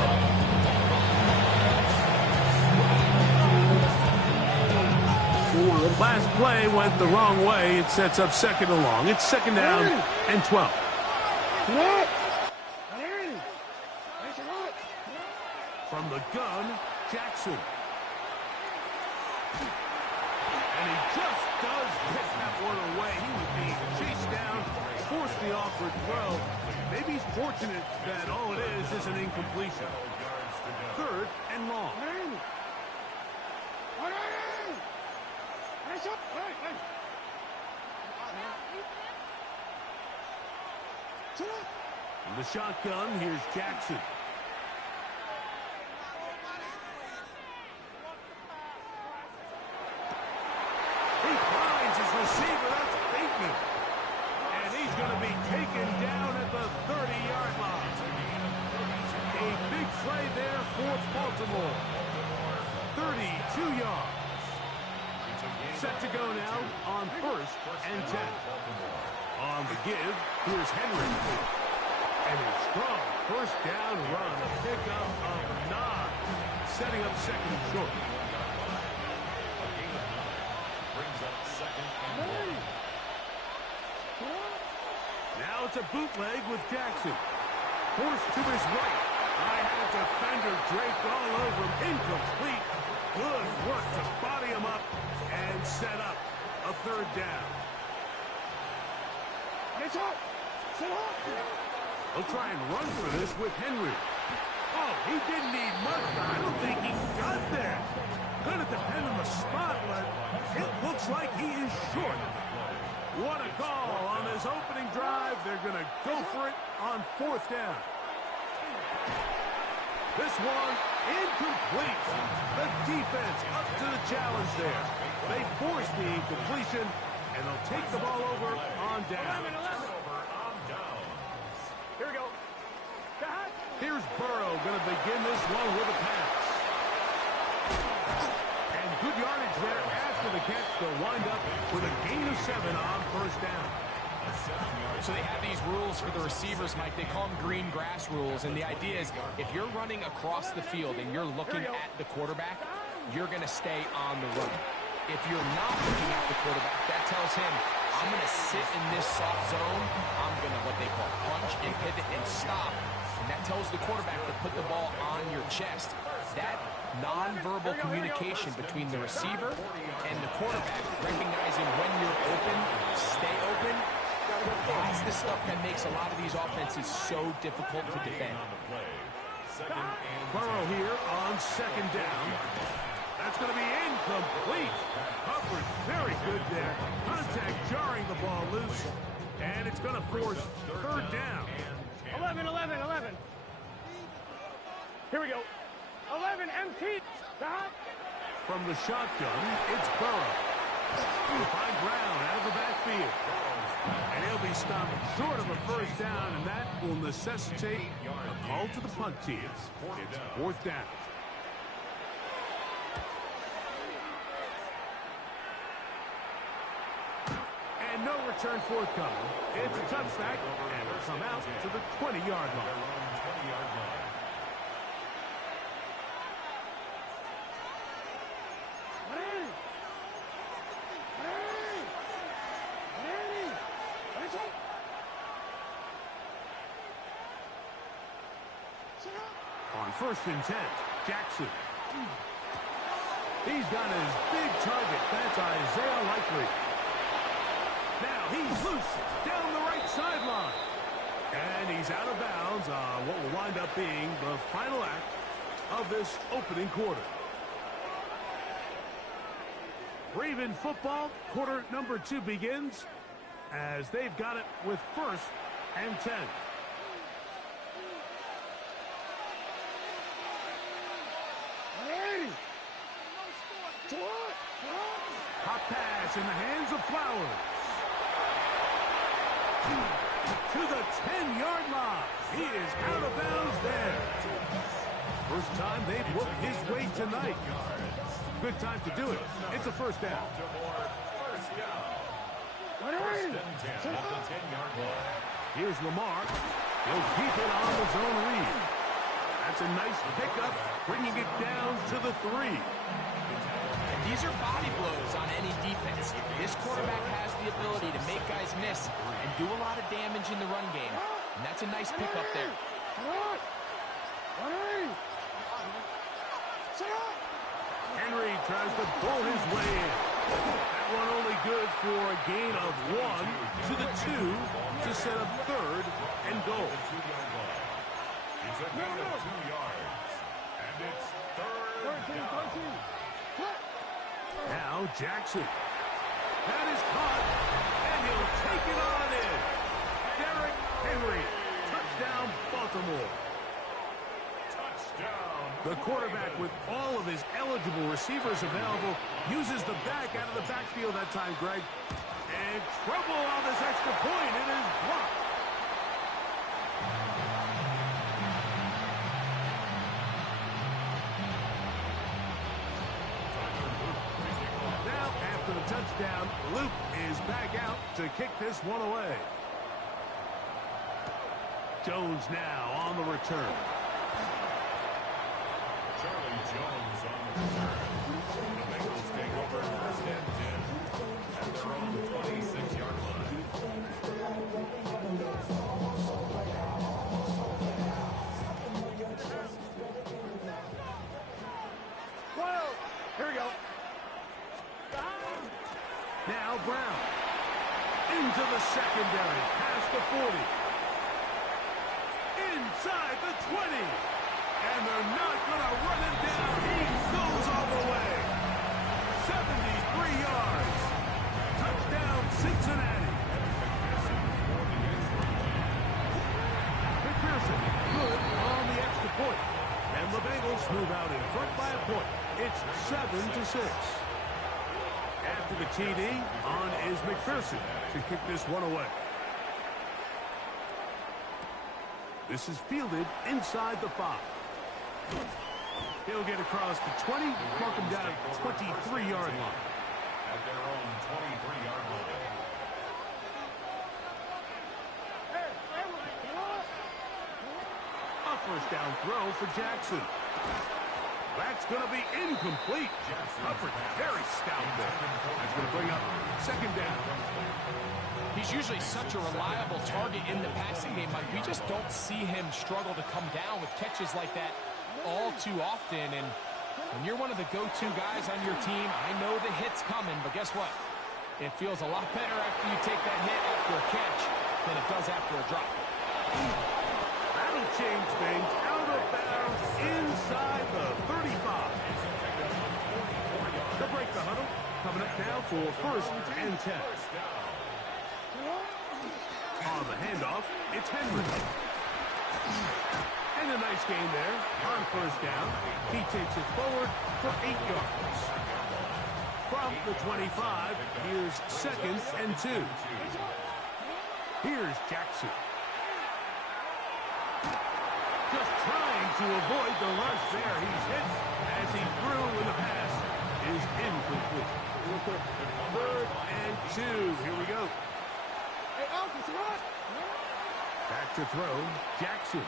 Last play went the wrong way. It sets up 2nd and long. It's 2nd down and 12. From the gun, Jackson. And he just does get that one away. He was being chased down, forced the awkward throw. Maybe he's fortunate that all it is an incompletion. 3rd and long. In the shotgun, here's Jackson. He finds his receiver. That's Bateman. And he's going to be taken down at the 30-yard line. A big play there for Baltimore. 32 yards. Set to go now on 1st and 10. On the give, here's Henry. And a strong 1st down run, a pickup of 9, setting up 2nd and short. Brings up 2nd and 1. Now it's a bootleg with Jackson. Forced to his right. I had a defender draped all over him. Incomplete. Good work to body him up and set up a 3rd down. They'll try and run for this with Henry. Oh, he didn't need much. I don't think he got there. Gonna depend on the spot, but it looks like he is short. What a call on his opening drive. They're gonna go for it on 4th down. This one incomplete. The defense up to the challenge there. They force the incompletion, and they'll take the ball over on down. Here we go. Here's Burrow going to begin this one with a pass. And good yardage there after the catch. They'll wind up with a gain of 7 on 1st down. So they have these rules for the receivers, Mike. They call them green grass rules. And the idea is if you're running across the field and you're looking at the quarterback, you're going to stay on the run. If you're not looking at the quarterback, that tells him, I'm going to sit in this soft zone. I'm going to what they call punch and pivot and stop. And that tells the quarterback to put the ball on your chest. That nonverbal communication between the receiver and the quarterback, recognizing when you're open, stay open, That's the stuff that makes a lot of these offenses so difficult to defend. Burrow here on second down. That's going to be incomplete. Coverage very good there. Contact jarring the ball loose. And it's going to force third down. 11, 11, 11. Here we go. 11, empty. Stop. From the shotgun, it's Burrow. He'll find Brown out of the backfield. And he'll be stopped short of a first down, and that will necessitate a call to the punt team. It's fourth down. And no return forthcoming. It's a touchback, and it'll come out to the 20-yard line. On 1st and 10, Jackson. He's got his big target. That's Isaiah Likely. Now he's loose down the right sideline. And he's out of bounds on what will wind up being the final act of this opening quarter. Raven football, quarter number 2 begins as they've got it with 1st and 10. Hot pass in the hands of Flowers. To the 10-yard line. He is out of bounds there. First time they've worked his way tonight. Good time to do it. It's a first down. Here's Lamar. He'll keep it on the zone read. That's a nice pickup, bringing it down to the 3. These are body blows on any defense. This quarterback has the ability to make guys miss and do a lot of damage in the run game. And that's a nice pickup there. Henry tries to pull his way in. That one only good for a gain of 1 to the 2 to set up 3rd and goal. It's a gain of 2 yards. And it's 3rd down. Now Jackson. That is caught, and he'll take it on in. Derrick Henry. Touchdown, Baltimore. Touchdown. The quarterback, with all of his eligible receivers available, uses the back out of the backfield that time, Greg. And trouble on this extra point. It is blocked. After the touchdown, Luke is back out to kick this one away. Jones now on the return. Charlie Jones on the return. The Bengals take over 1st and 10 at their own 26-yard line. Whoa! Here we go. Now Brown into the secondary, past the 40. Inside the 20. And they're not going to run him down. He goes all the way. 73 yards. Touchdown, Cincinnati. McPherson, good on the extra point. And the Bengals move out in front by a point. It's 7-6. After the TD, on is McPherson to kick this one away. This is fielded inside the 5. He'll get across the 20, mark him down at the 23-yard line. At their own 23-yard line. A first down throw for Jackson. That's going to be incomplete. Coverage very stout there. That's going to bring up 2nd down. He's usually such a reliable target in the passing game, Mike. We just don't see him struggle to come down with catches like that all too often. And when you're one of the go-to guys on your team, I know the hit's coming, but guess what? It feels a lot better after you take that hit after a catch than it does after a drop. That'll change things. Out of bounds inside the 35. They'll break the huddle. Coming up now for 1st and 10. On the handoff, it's Henry. And a nice gain there on 1st down. He takes it forward for 8 yards. From the 25, here's 2nd and 2. Here's Jackson. Just trying to avoid the rush there. He's hit as he threw in the pass is incomplete. 3rd and 2. Here we go. Back to throw, Jackson.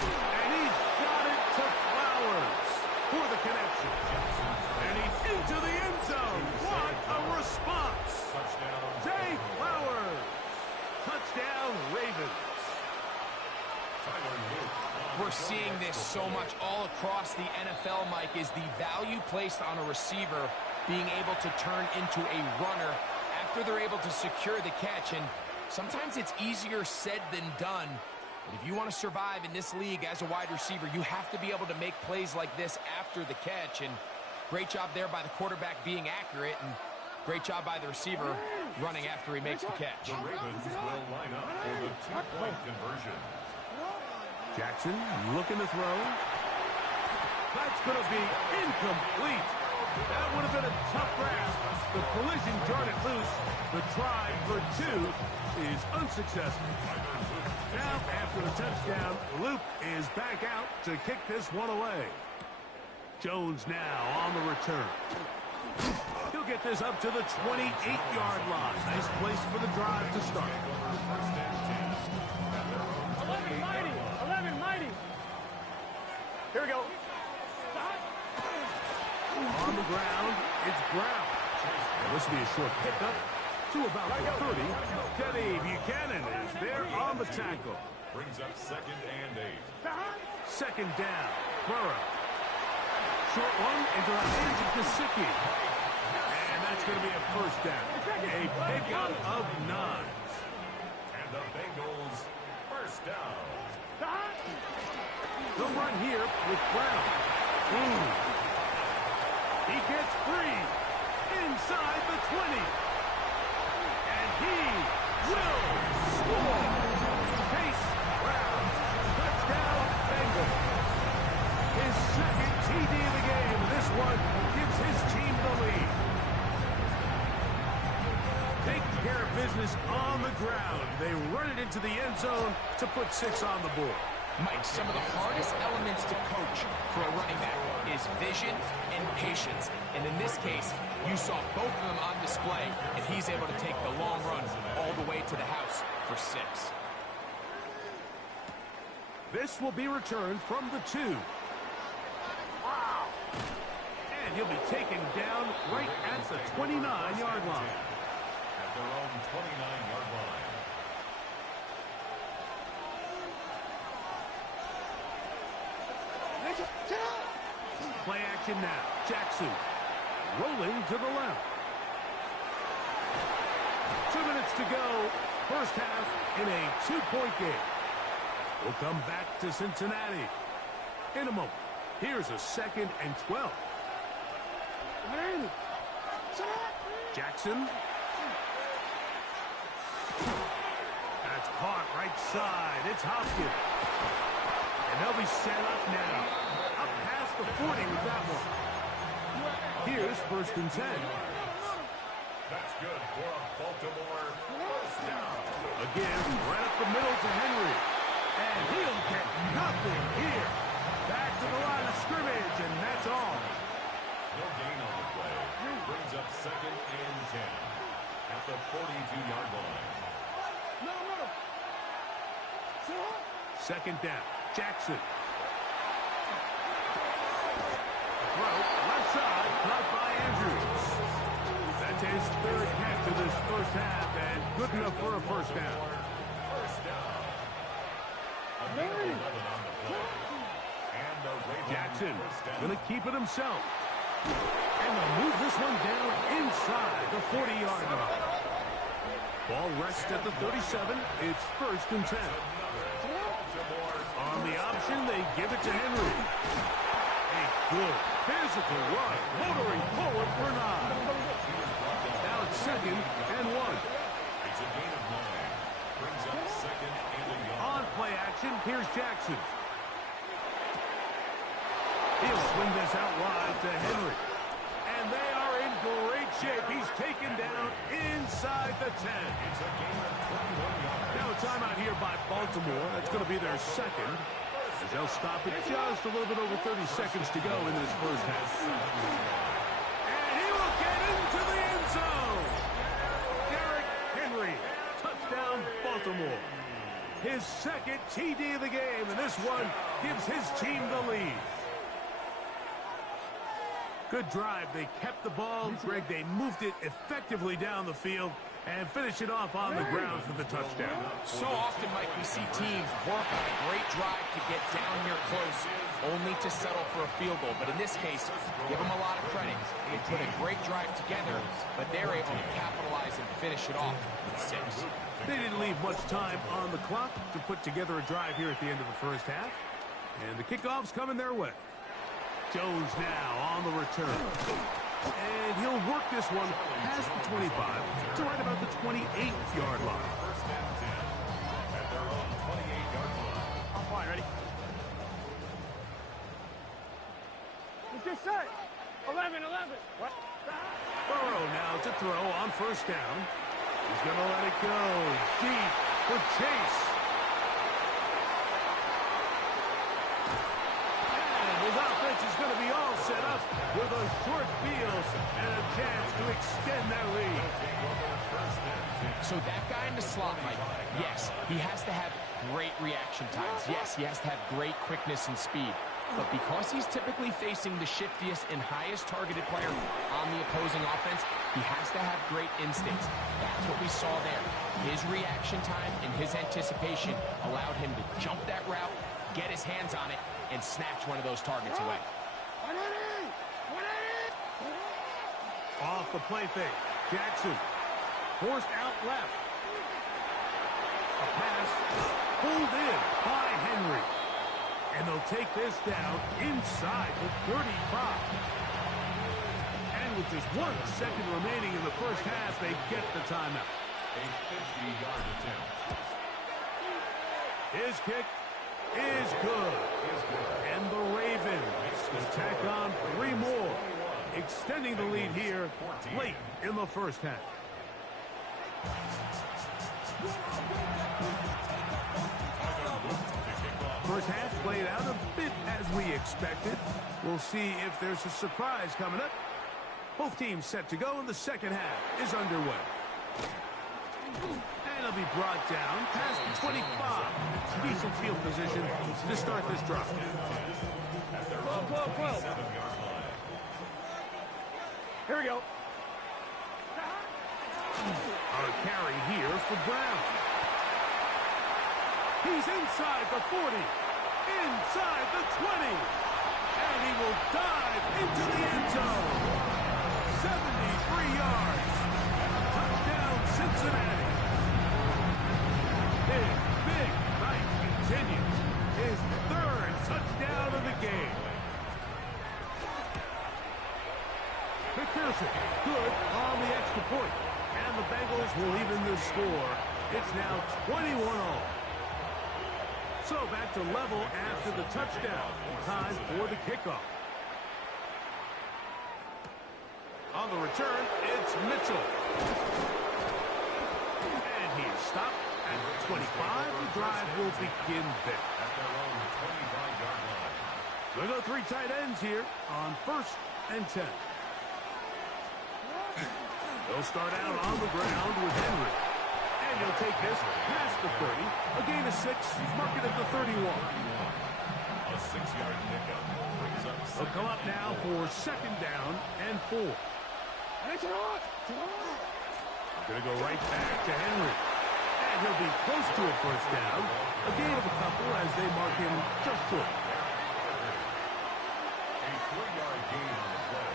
And he's got it to Flowers for the connection. And he's into the end zone. What a response. Zay Flowers. Touchdown, Ravens. We're seeing this so much all across the NFL, Mike, is the value placed on a receiver being able to turn into a runner after they're able to secure the catch. And sometimes it's easier said than done. But if you want to survive in this league as a wide receiver, you have to be able to make plays like this after the catch. And great job there by the quarterback being accurate, and great job by the receiver running after he makes the catch. The Ravens will line up for the 2-point conversion. Jackson looking to throw. That's going to be incomplete. That would have been a tough grasp. The collision jarred it loose. The try for 2 is unsuccessful. Now, after the touchdown, Luke is back out to kick this one away. Jones now on the return. He'll get this up to the 28-yard line. Nice place for the drive to start. 11 mighty. 11 mighty. Here we go. On the ground, it's Brown. And this will be a short pickup to about the 30. Teddy Buchanan is there on the tackle. Brings up 2nd and 8. 2nd down. Burrow. Short one into the hands of Gesicki. And that's going to be a 1st down. A pickup of 9. And the Bengals 1st down. The run here with Brown. He gets free inside the 20. And he will score. Chase Brown. Touchdown, Bengals. His 2nd TD of the game. This one gives his team the lead. Taking care of business on the ground. They run it into the end zone to put 6 on the board. Mike, some of the hardest elements to coach for a running back is vision and patience. And in this case, you saw both of them on display, and he's able to take the long run all the way to the house for 6. This will be returned from the 2. Wow. And he'll be taken down right at the 29-yard line. At their own 29-yard line. Play action now. Jackson rolling to the left. 2 minutes to go. 1st half in a 2-point game. We'll come back to Cincinnati in a moment. Here's a 2nd and 12. Jackson. That's caught right side. It's Hopkins. And they'll be set up now. Up past the 40 with that one. Here's 1st and 10. That's good for a Baltimore 1st down. Again, right up the middle to Henry. And he'll get nothing here. Back to the line of scrimmage, and that's all. No gain on the play. Brings up 2nd and 10. At the 42-yard line. 2nd down. Jackson. Throw, left side, caught by Andrews. That's his 3rd catch of this 1st half, and good enough for a 1st down. 1st down. A gain of 11 on the play. And the Ravens Jackson 1st down. gonna keep it himself. And they'll move this one down inside the 40-yard line. Ball rests at the 37. It's 1st and 10. On the option, they give it to Henry. A good physical run, motoring forward for 9. Now it's 2nd and 1. It's a gain of 9. Brings up 2nd and a yard. On play action, here's Jackson. He'll swing this out wide to Henry. And they are in great shape. He's taken down inside the 10. It's a gain of 21 yards. Now a timeout here by Baltimore. That's going to be their 2nd. As they'll stop it just a little bit over 30 seconds to go in this first half. And he will get into the end zone. Derrick Henry, touchdown Baltimore. His 2nd TD of the game, and this one gives his team the lead. Good drive. They kept the ball. Greg, they moved it effectively down the field and finish it off on the ground for the touchdown. So often, Mike, we see teams work on a great drive to get down here close, only to settle for a field goal. But in this case, give them a lot of credit. They put a great drive together, but they're able to capitalize and finish it off with 6. They didn't leave much time on the clock to put together a drive here at the end of the first half. And the kickoff's coming their way. Jones now on the return. And he'll work this one past the 25 to right about the 28-yard line. 1st and 10 at their own 28-yard line. I'm fine, ready? Let's get set. 11. What? Burrow now to throw on 1st down. He's going to let it go deep for Chase. His offense is going to be all set up with a short field and a chance to extend their lead. So that guy in the slot, Mike, yes, he has to have great reaction times. Yes, he has to have great quickness and speed. But because he's typically facing the shiftiest and highest targeted player on the opposing offense, he has to have great instincts. That's what we saw there. His reaction time and his anticipation allowed him to jump that route, get his hands on it, and snatch one of those targets away. Off the play fake. Jackson forced out left. A pass pulled in by Henry. And they'll take this down inside the 35. And with just 1 second remaining in the first half, they get the timeout. A 50-yard attempt. His kick is good. And the Ravens will tack on 3 more, extending the lead here late in the first half. First half played out a bit as we expected. We'll see if there's a surprise coming up. Both teams set to go, and the second half is underway. And it'll be brought down past the 25. Decent field position to start this drive. Whoa. Here we go. On a carry here for Brown. He's inside the 40, inside the 20, and he will dive into the end zone. 73 yards. Touchdown, Cincinnati. His big night continues. His 3rd touchdown of the game. McPherson, good on the extra point. And the Bengals will even the score. It's now 21-all. So back to level after the touchdown. Time for the kickoff. On the return, it's Mitchell. And he is stopped at the 25. The drive will begin there. At their own 25-yard line. We'll go 3 tight ends here on 1st and 10. They'll start out on the ground with Henry. And he'll take this past the 30. A gain of 6. Mark it at the 31. A 6-yard pickup brings up They'll come up now for 2nd down and 4. Going to go right back to Henry. And he'll be close to a 1st down. A gain of a couple as they mark him just short. a 3-yard gain on the play.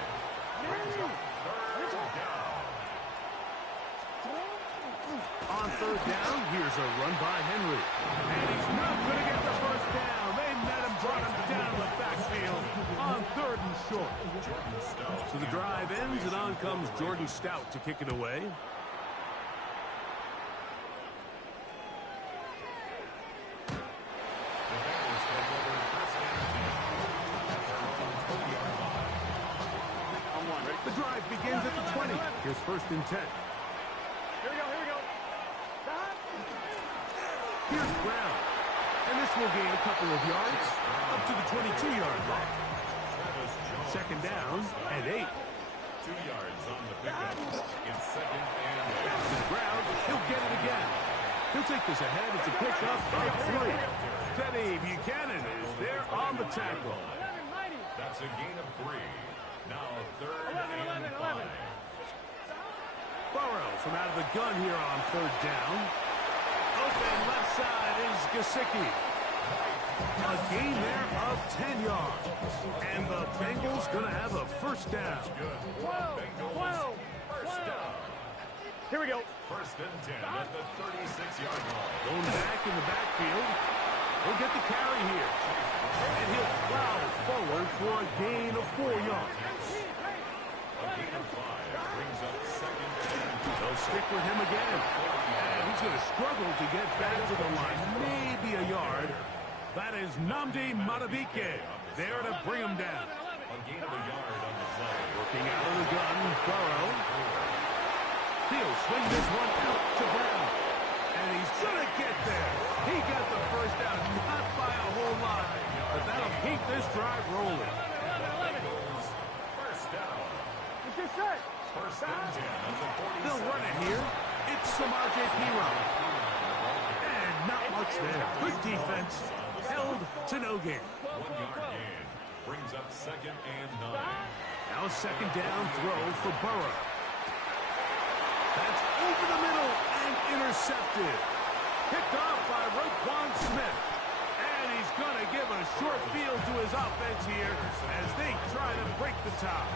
down. Here's a run by Henry. And he's not going to get the first down. They met him, brought him down the backfield on 3rd and short. So the drive ends, and on comes Jordan Stout to kick it away. The drive begins at the 20. Here's 1st and 10. Here we go. Here's Brown. And this will gain a couple of yards up to the 22-yard line. 2nd down and 8. 2 yards on the pickup. It's 2nd and 8. That's the ground. He'll get it again. He'll take this ahead. It's a pickup of 3. Teddy Buchanan is there on the tackle. That's a gain of 3. Now 3rd and 5. Burrow from out of the gun here on 3rd down. Open left side is Gesicki. A gain there of 10 yards. And the Bengals going to have a 1st down. 12. First down. Here we go. 1st and 10 at the 36-yard line. Going back in the backfield. He'll get the carry here. And he'll plow forward for a gain of 4 yards. A gain of 5 brings up 2nd and 2. They'll stick with him again. And he's going to struggle to get back to the line. Maybe a yard. That is Nnamdi Madubuike there to bring him down. A gain of a yard on the play. Working out of the gun, Burrow. He'll swing this one out to Brown. And he's going to get there. He got the 1st down, not by a whole lot. But that'll keep this drive rolling. First down. It's just set. 1st and 10 at the 47. They'll run it here. It's Samaje Perine. And not much there. Good defense. Held to no gain. 1-yard gain brings up 2nd and 9. Now a 2nd down throw for Burrow. That's over the middle and intercepted. Picked off by Roquan Smith. And he's going to give a short field to his offense here as they try to break the tie.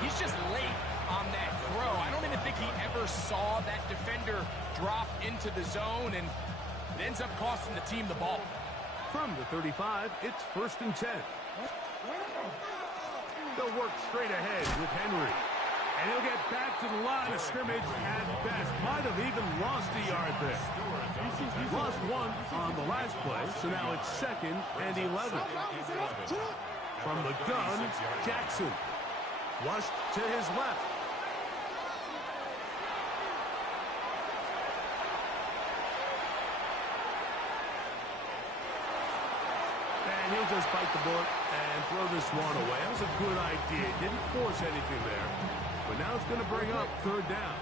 He's just late on that throw. I don't even think he ever saw that defender drop into the zone, and it ends up costing the team the ball. From the 35, it's 1st and 10. They'll work straight ahead with Henry. And he'll get back to the line of scrimmage at best. Might have even lost a yard there. Lost 1 on the last play, so now it's 2nd and 11. From the gun, Jackson. Flushed to his left. And he'll just bite the bullet and throw this one away. That was a good idea. Didn't force anything there. But now it's going to bring up 3rd down.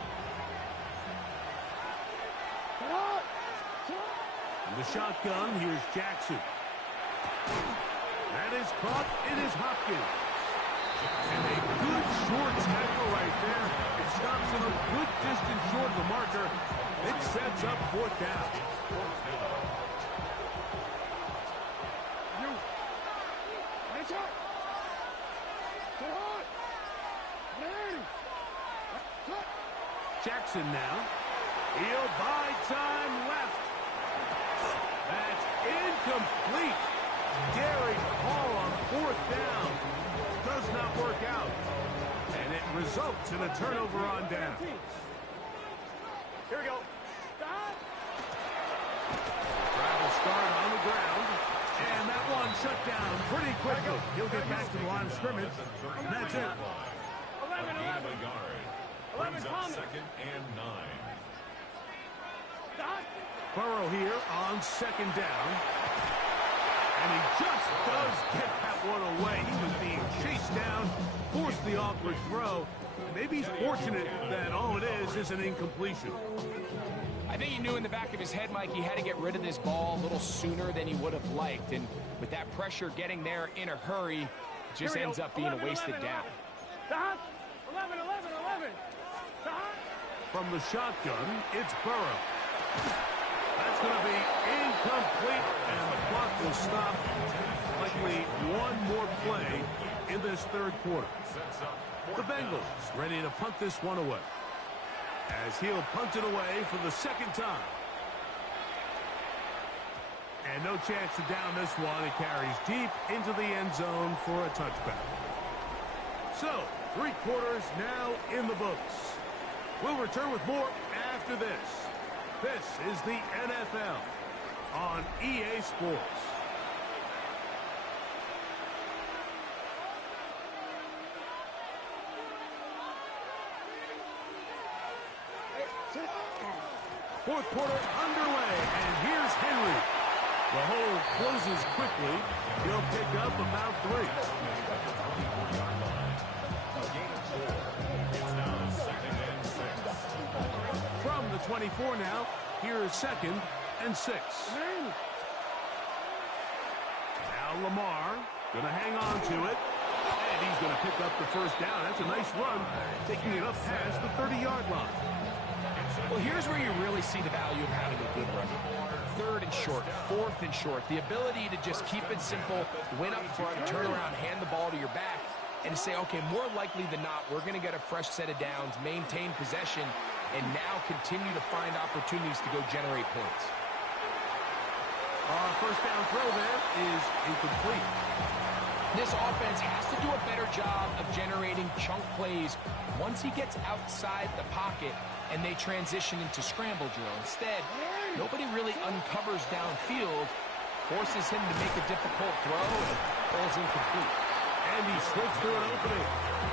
In the shotgun, here's Jackson. That is caught. It is Hopkins. And a good short tackle right there. It stops him a good distance short of the marker. It sets up 4th down. Jackson now. He'll buy time left. That's incomplete. Derek Hall on 4th down. Does not work out. And it results in a turnover on down. Here we go. Drive will start on the ground. And that one shut down pretty quickly. He'll get back to the line of scrimmage. And that's it. 11. A yard. Brings up 2nd and 9. Burrow here on 2nd down. And he just does get that one away. He was being chased down, forced the awkward throw. Maybe he's fortunate that all it is an incompletion. I think he knew in the back of his head, Mike, he had to get rid of this ball a little sooner than he would have liked. And with that pressure getting there in a hurry, it just ends up being a wasted down. 11. From the shotgun, it's Burrow. That's going to be incomplete, and the clock will stop. Likely one more play in this 3rd quarter. The Bengals ready to punt this one away. as he'll punt it away for the second time. And no chance to down this one. It carries deep into the end zone for a touchback. So, 3 quarters now in the books. We'll return with more after this. This is the NFL on EA Sports. Fourth quarter underway, and here's Henry. The hole closes quickly. He'll pick up about 3. From the 24 now, here's 2nd and 6. Now Lamar going to hang on to it, and he's going to pick up the first down. That's a nice run, taking it up past the 30-yard line. Well, here's where you really see the value of having a good run. 3rd and short, 4th and short. The ability to just keep it simple, win up front, turn around, hand the ball to your back, and say, okay, more likely than not, we're going to get a fresh set of downs, maintain possession, and now continue to find opportunities to go generate points. First down throw there is incomplete. This offense has to do a better job of generating chunk plays once he gets outside the pocket and they transition into scramble drill. Instead, nobody really uncovers downfield, forces him to make a difficult throw, and falls incomplete. And he slips through an opening.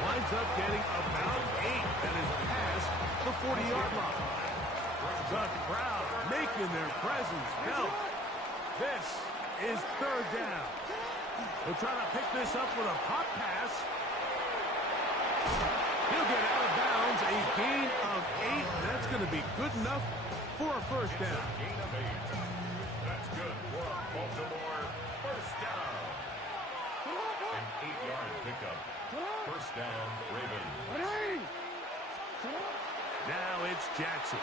Winds up getting about 8. That is past the 40-yard line. The crowd making their presence felt. This is 3rd down. They'll try to pick this up with a pop pass. He'll get out of bounds. A gain of 8. That's going to be good enough for a first down. Gain of 8. That's good for a Baltimore first down. An 8-yard pickup. First down, Ravens. Now it's Jackson.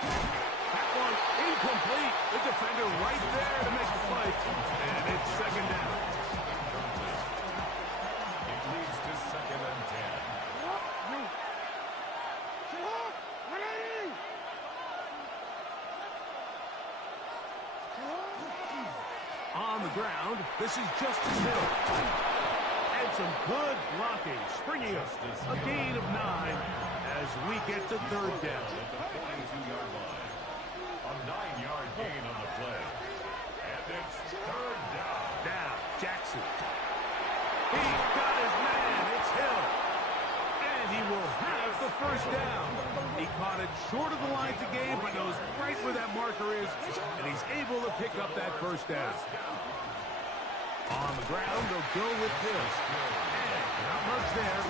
That one incomplete. The defender right there to make the play. And it's 2nd down. It leads to 2nd and 10. On the ground, this is Justice Hill. And some good blocking, springing up a gain of 9 as we get to 3rd down. At the 42-yard line. A 9-yard gain on the play. And it's 3rd down. Now, Jackson. He got his man. It's Hill. And he will have the first down. He caught it short of the line to gain, but knows right where that marker is, and he's able to pick up that first down. On the ground, they'll go with Hill. And not much there.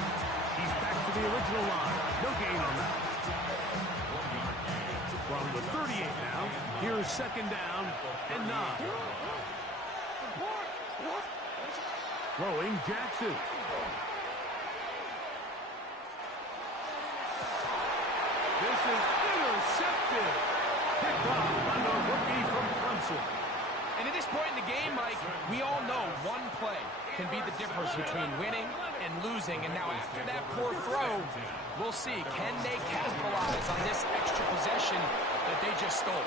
He's back to the original line. No gain on that. From the 38 now, here's 2nd down and 9. Throwing Jackson. This is intercepted. Picked off by the rookie from Clemson. And at this point in the game, Mike, we all know one play can be the difference between winning and losing. And now after that poor throw, we'll see. Can they capitalize on this extra possession that they just stole?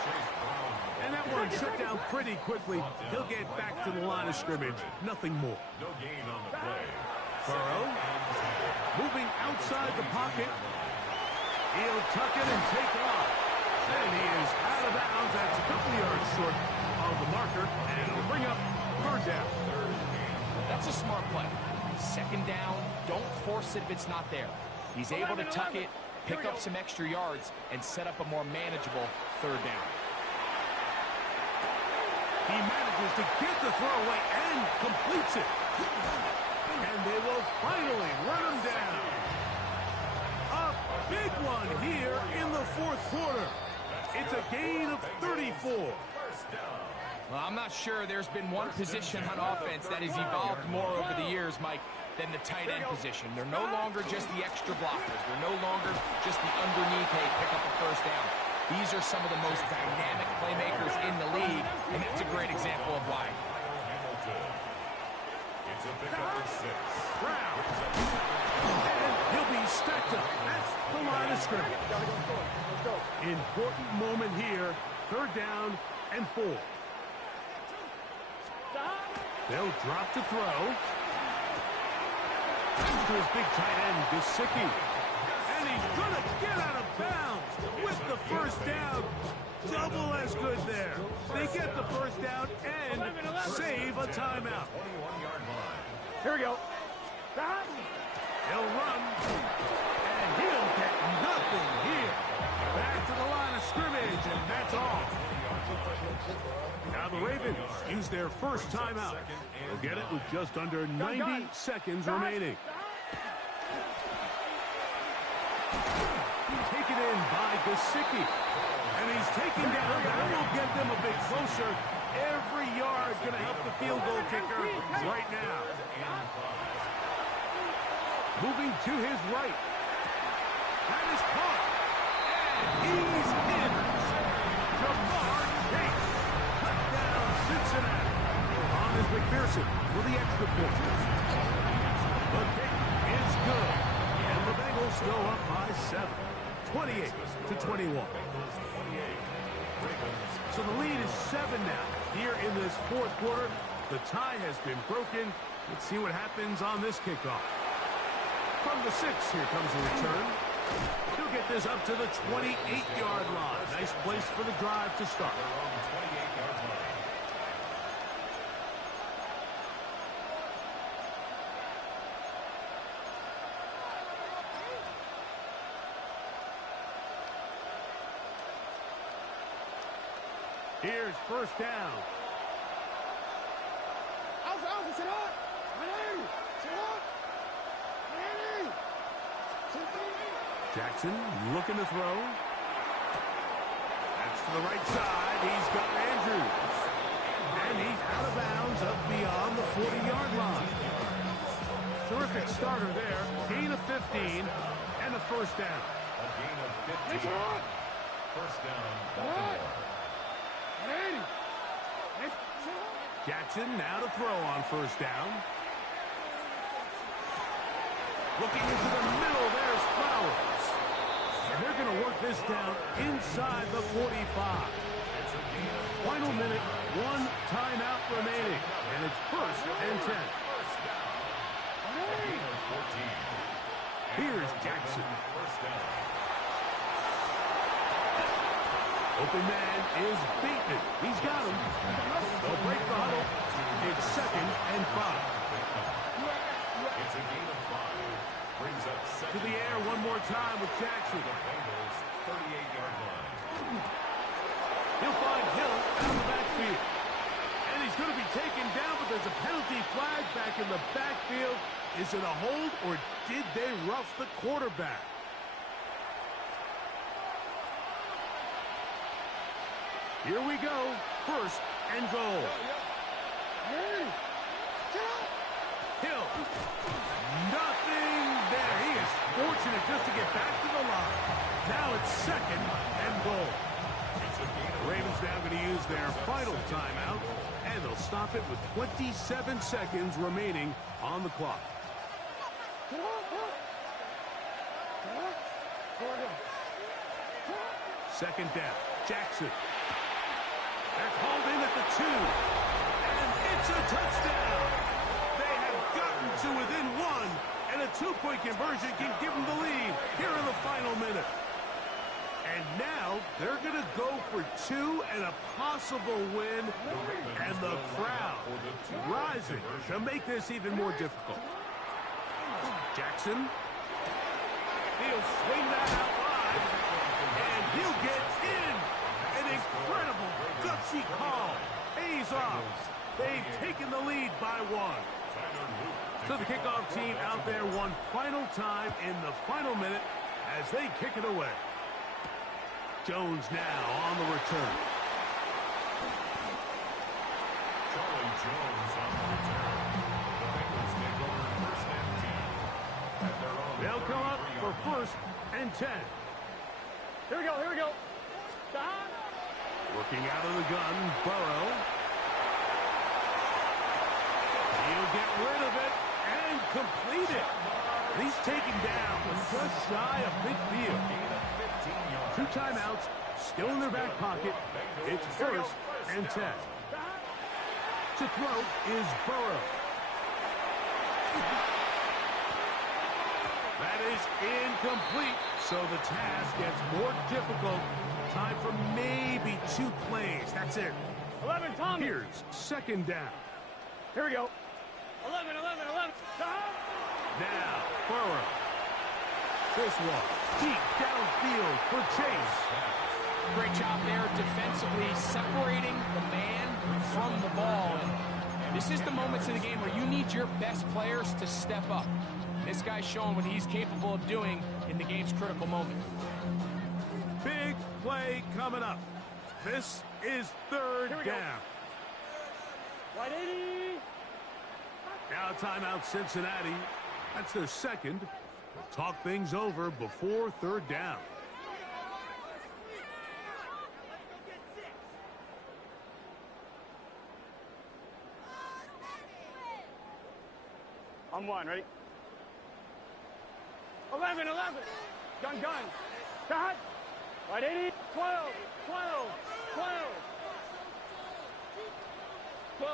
And that one shut down pretty quickly. He'll get back to the line of scrimmage. Nothing more. No gain on the play. Burrow moving outside the pocket. He'll tuck it and take off. And he is out of bounds. That's a couple yards short of the marker. And it'll bring up 3rd down. That's a smart play. 2nd down, don't force it if it's not there. He's able to tuck it, pick up some extra yards, and set up a more manageable 3rd down. He manages to get the throw away and completes it. And they will finally run him down. A big one here in the 4th quarter. It's a gain of 34. Well, I'm not sure there's been one position on offense that has evolved more over the years, Mike, than the tight end position. They're no longer just the extra blockers. They're no longer just the underneath, hey, pick up a first down. These are some of the most dynamic playmakers in the league, and that's a great example of why. It's a pickup of 6. Brown. And he'll be stacked up. That's the line of scrimmage. Important moment here. 3rd down and 4. They'll drop to throw. To his big tight end, Gesicki. And he's going to get out of bounds with the 1st down. Double as good there. They get the 1st down and save a timeout. 21-yard line. Here we go. He'll run, and he'll get nothing here. Back to the line of scrimmage, and that's all. Now the Ravens use their first timeout. They'll get it with just under 90 seconds remaining. Taken in by Gesicki. And he's taken down. That will get them a bit closer. Every yard going to help the field goal kicker right now. Moving to his right. That is caught. And he's in. Jamar Chase. Touchdown, Cincinnati. On is McPherson for the extra point. The kick is good. And the Bengals go up by 7. 28-21. So the lead is 7 now. Here in this 4th quarter, the tie has been broken. Let's see what happens on this kickoff. From the 6, here comes the return. He'll get this up to the 28-yard line. Nice place for the drive to start. Here's 1st down. Jackson looking to throw. That's to the right side. He's got Andrews. And he's out of bounds up beyond the 40-yard line. Terrific starter there. Gain of 15 and a 1st down. A gain of 15. 1st down, Baltimore. Jackson now to throw on 1st down. Looking into the middle, there's Flowers. And they're going to work this down inside the 45. Final minute, 1 timeout remaining. And it's 1st and 10. Here's Jackson. Open man is Bateman. He's got him. They'll break the huddle. It's 2nd and 5. It's a gain of 5. Brings up 2nd. To the air one more time with Jackson. Bengals 38-yard line. He'll find Hill out of the backfield. And he's going to be taken down, but there's a penalty flag back in the backfield. Is it a hold, or did they rough the quarterback? Here we go. 1st and goal. Hill. Nothing there. He is fortunate just to get back to the line. Now it's 2nd and goal. The Ravens now going to use their final timeout, and they'll stop it with 27 seconds remaining on the clock. Second down. Jackson. They're called in at the 2. And it's a touchdown. They have gotten to within 1. And a 2-point conversion can give them the lead here in the final minute. And now they're going to go for 2 and a possible win. And the crowd rising to make this even more difficult. Jackson. He'll swing that out wide. And he'll get in. An incredible gutsy call. Pays off. They've taken the lead by 1. So the kickoff team out there one final time in the final minute as they kick it away. Jones now on the return. Charlie Jones on the return. The Bengals take over 1st and 10. At their own They'll come up for 1st and 10. Here we go, here we go. Working out of the gun, Burrow. He'll get rid of it and complete it. He's taken down just shy of midfield. 2 timeouts, still in their back pocket. It's 1st and 10. To throw is Burrow. That is incomplete, so the task gets more difficult. Time for maybe 2 plays. That's it. 11, Tom. Here's 2nd down. Here we go. 11. Now, Burrow. This one, deep downfield for Chase. Great job there defensively, separating the man from the ball. And this is the moments in the game where you need your best players to step up. This guy's showing what he's capable of doing in the game's critical moment. Big play coming up. This is 3rd down. Wide 80. Now timeout Cincinnati. That's their 2nd. We'll talk things over before 3rd down. On 1, ready? 11. Gun. Cut. Wide 80. 12.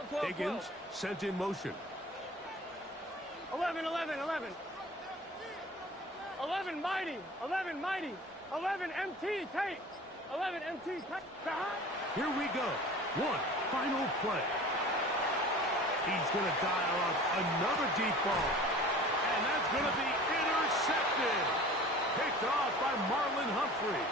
12. Higgins sent in motion. 11. 11 mighty. 11 MT tape. 11 MT tape. Here we go. 1 final play. He's going to dial up another deep ball. And that's going to be intercepted. Picked off by Marlon Humphrey.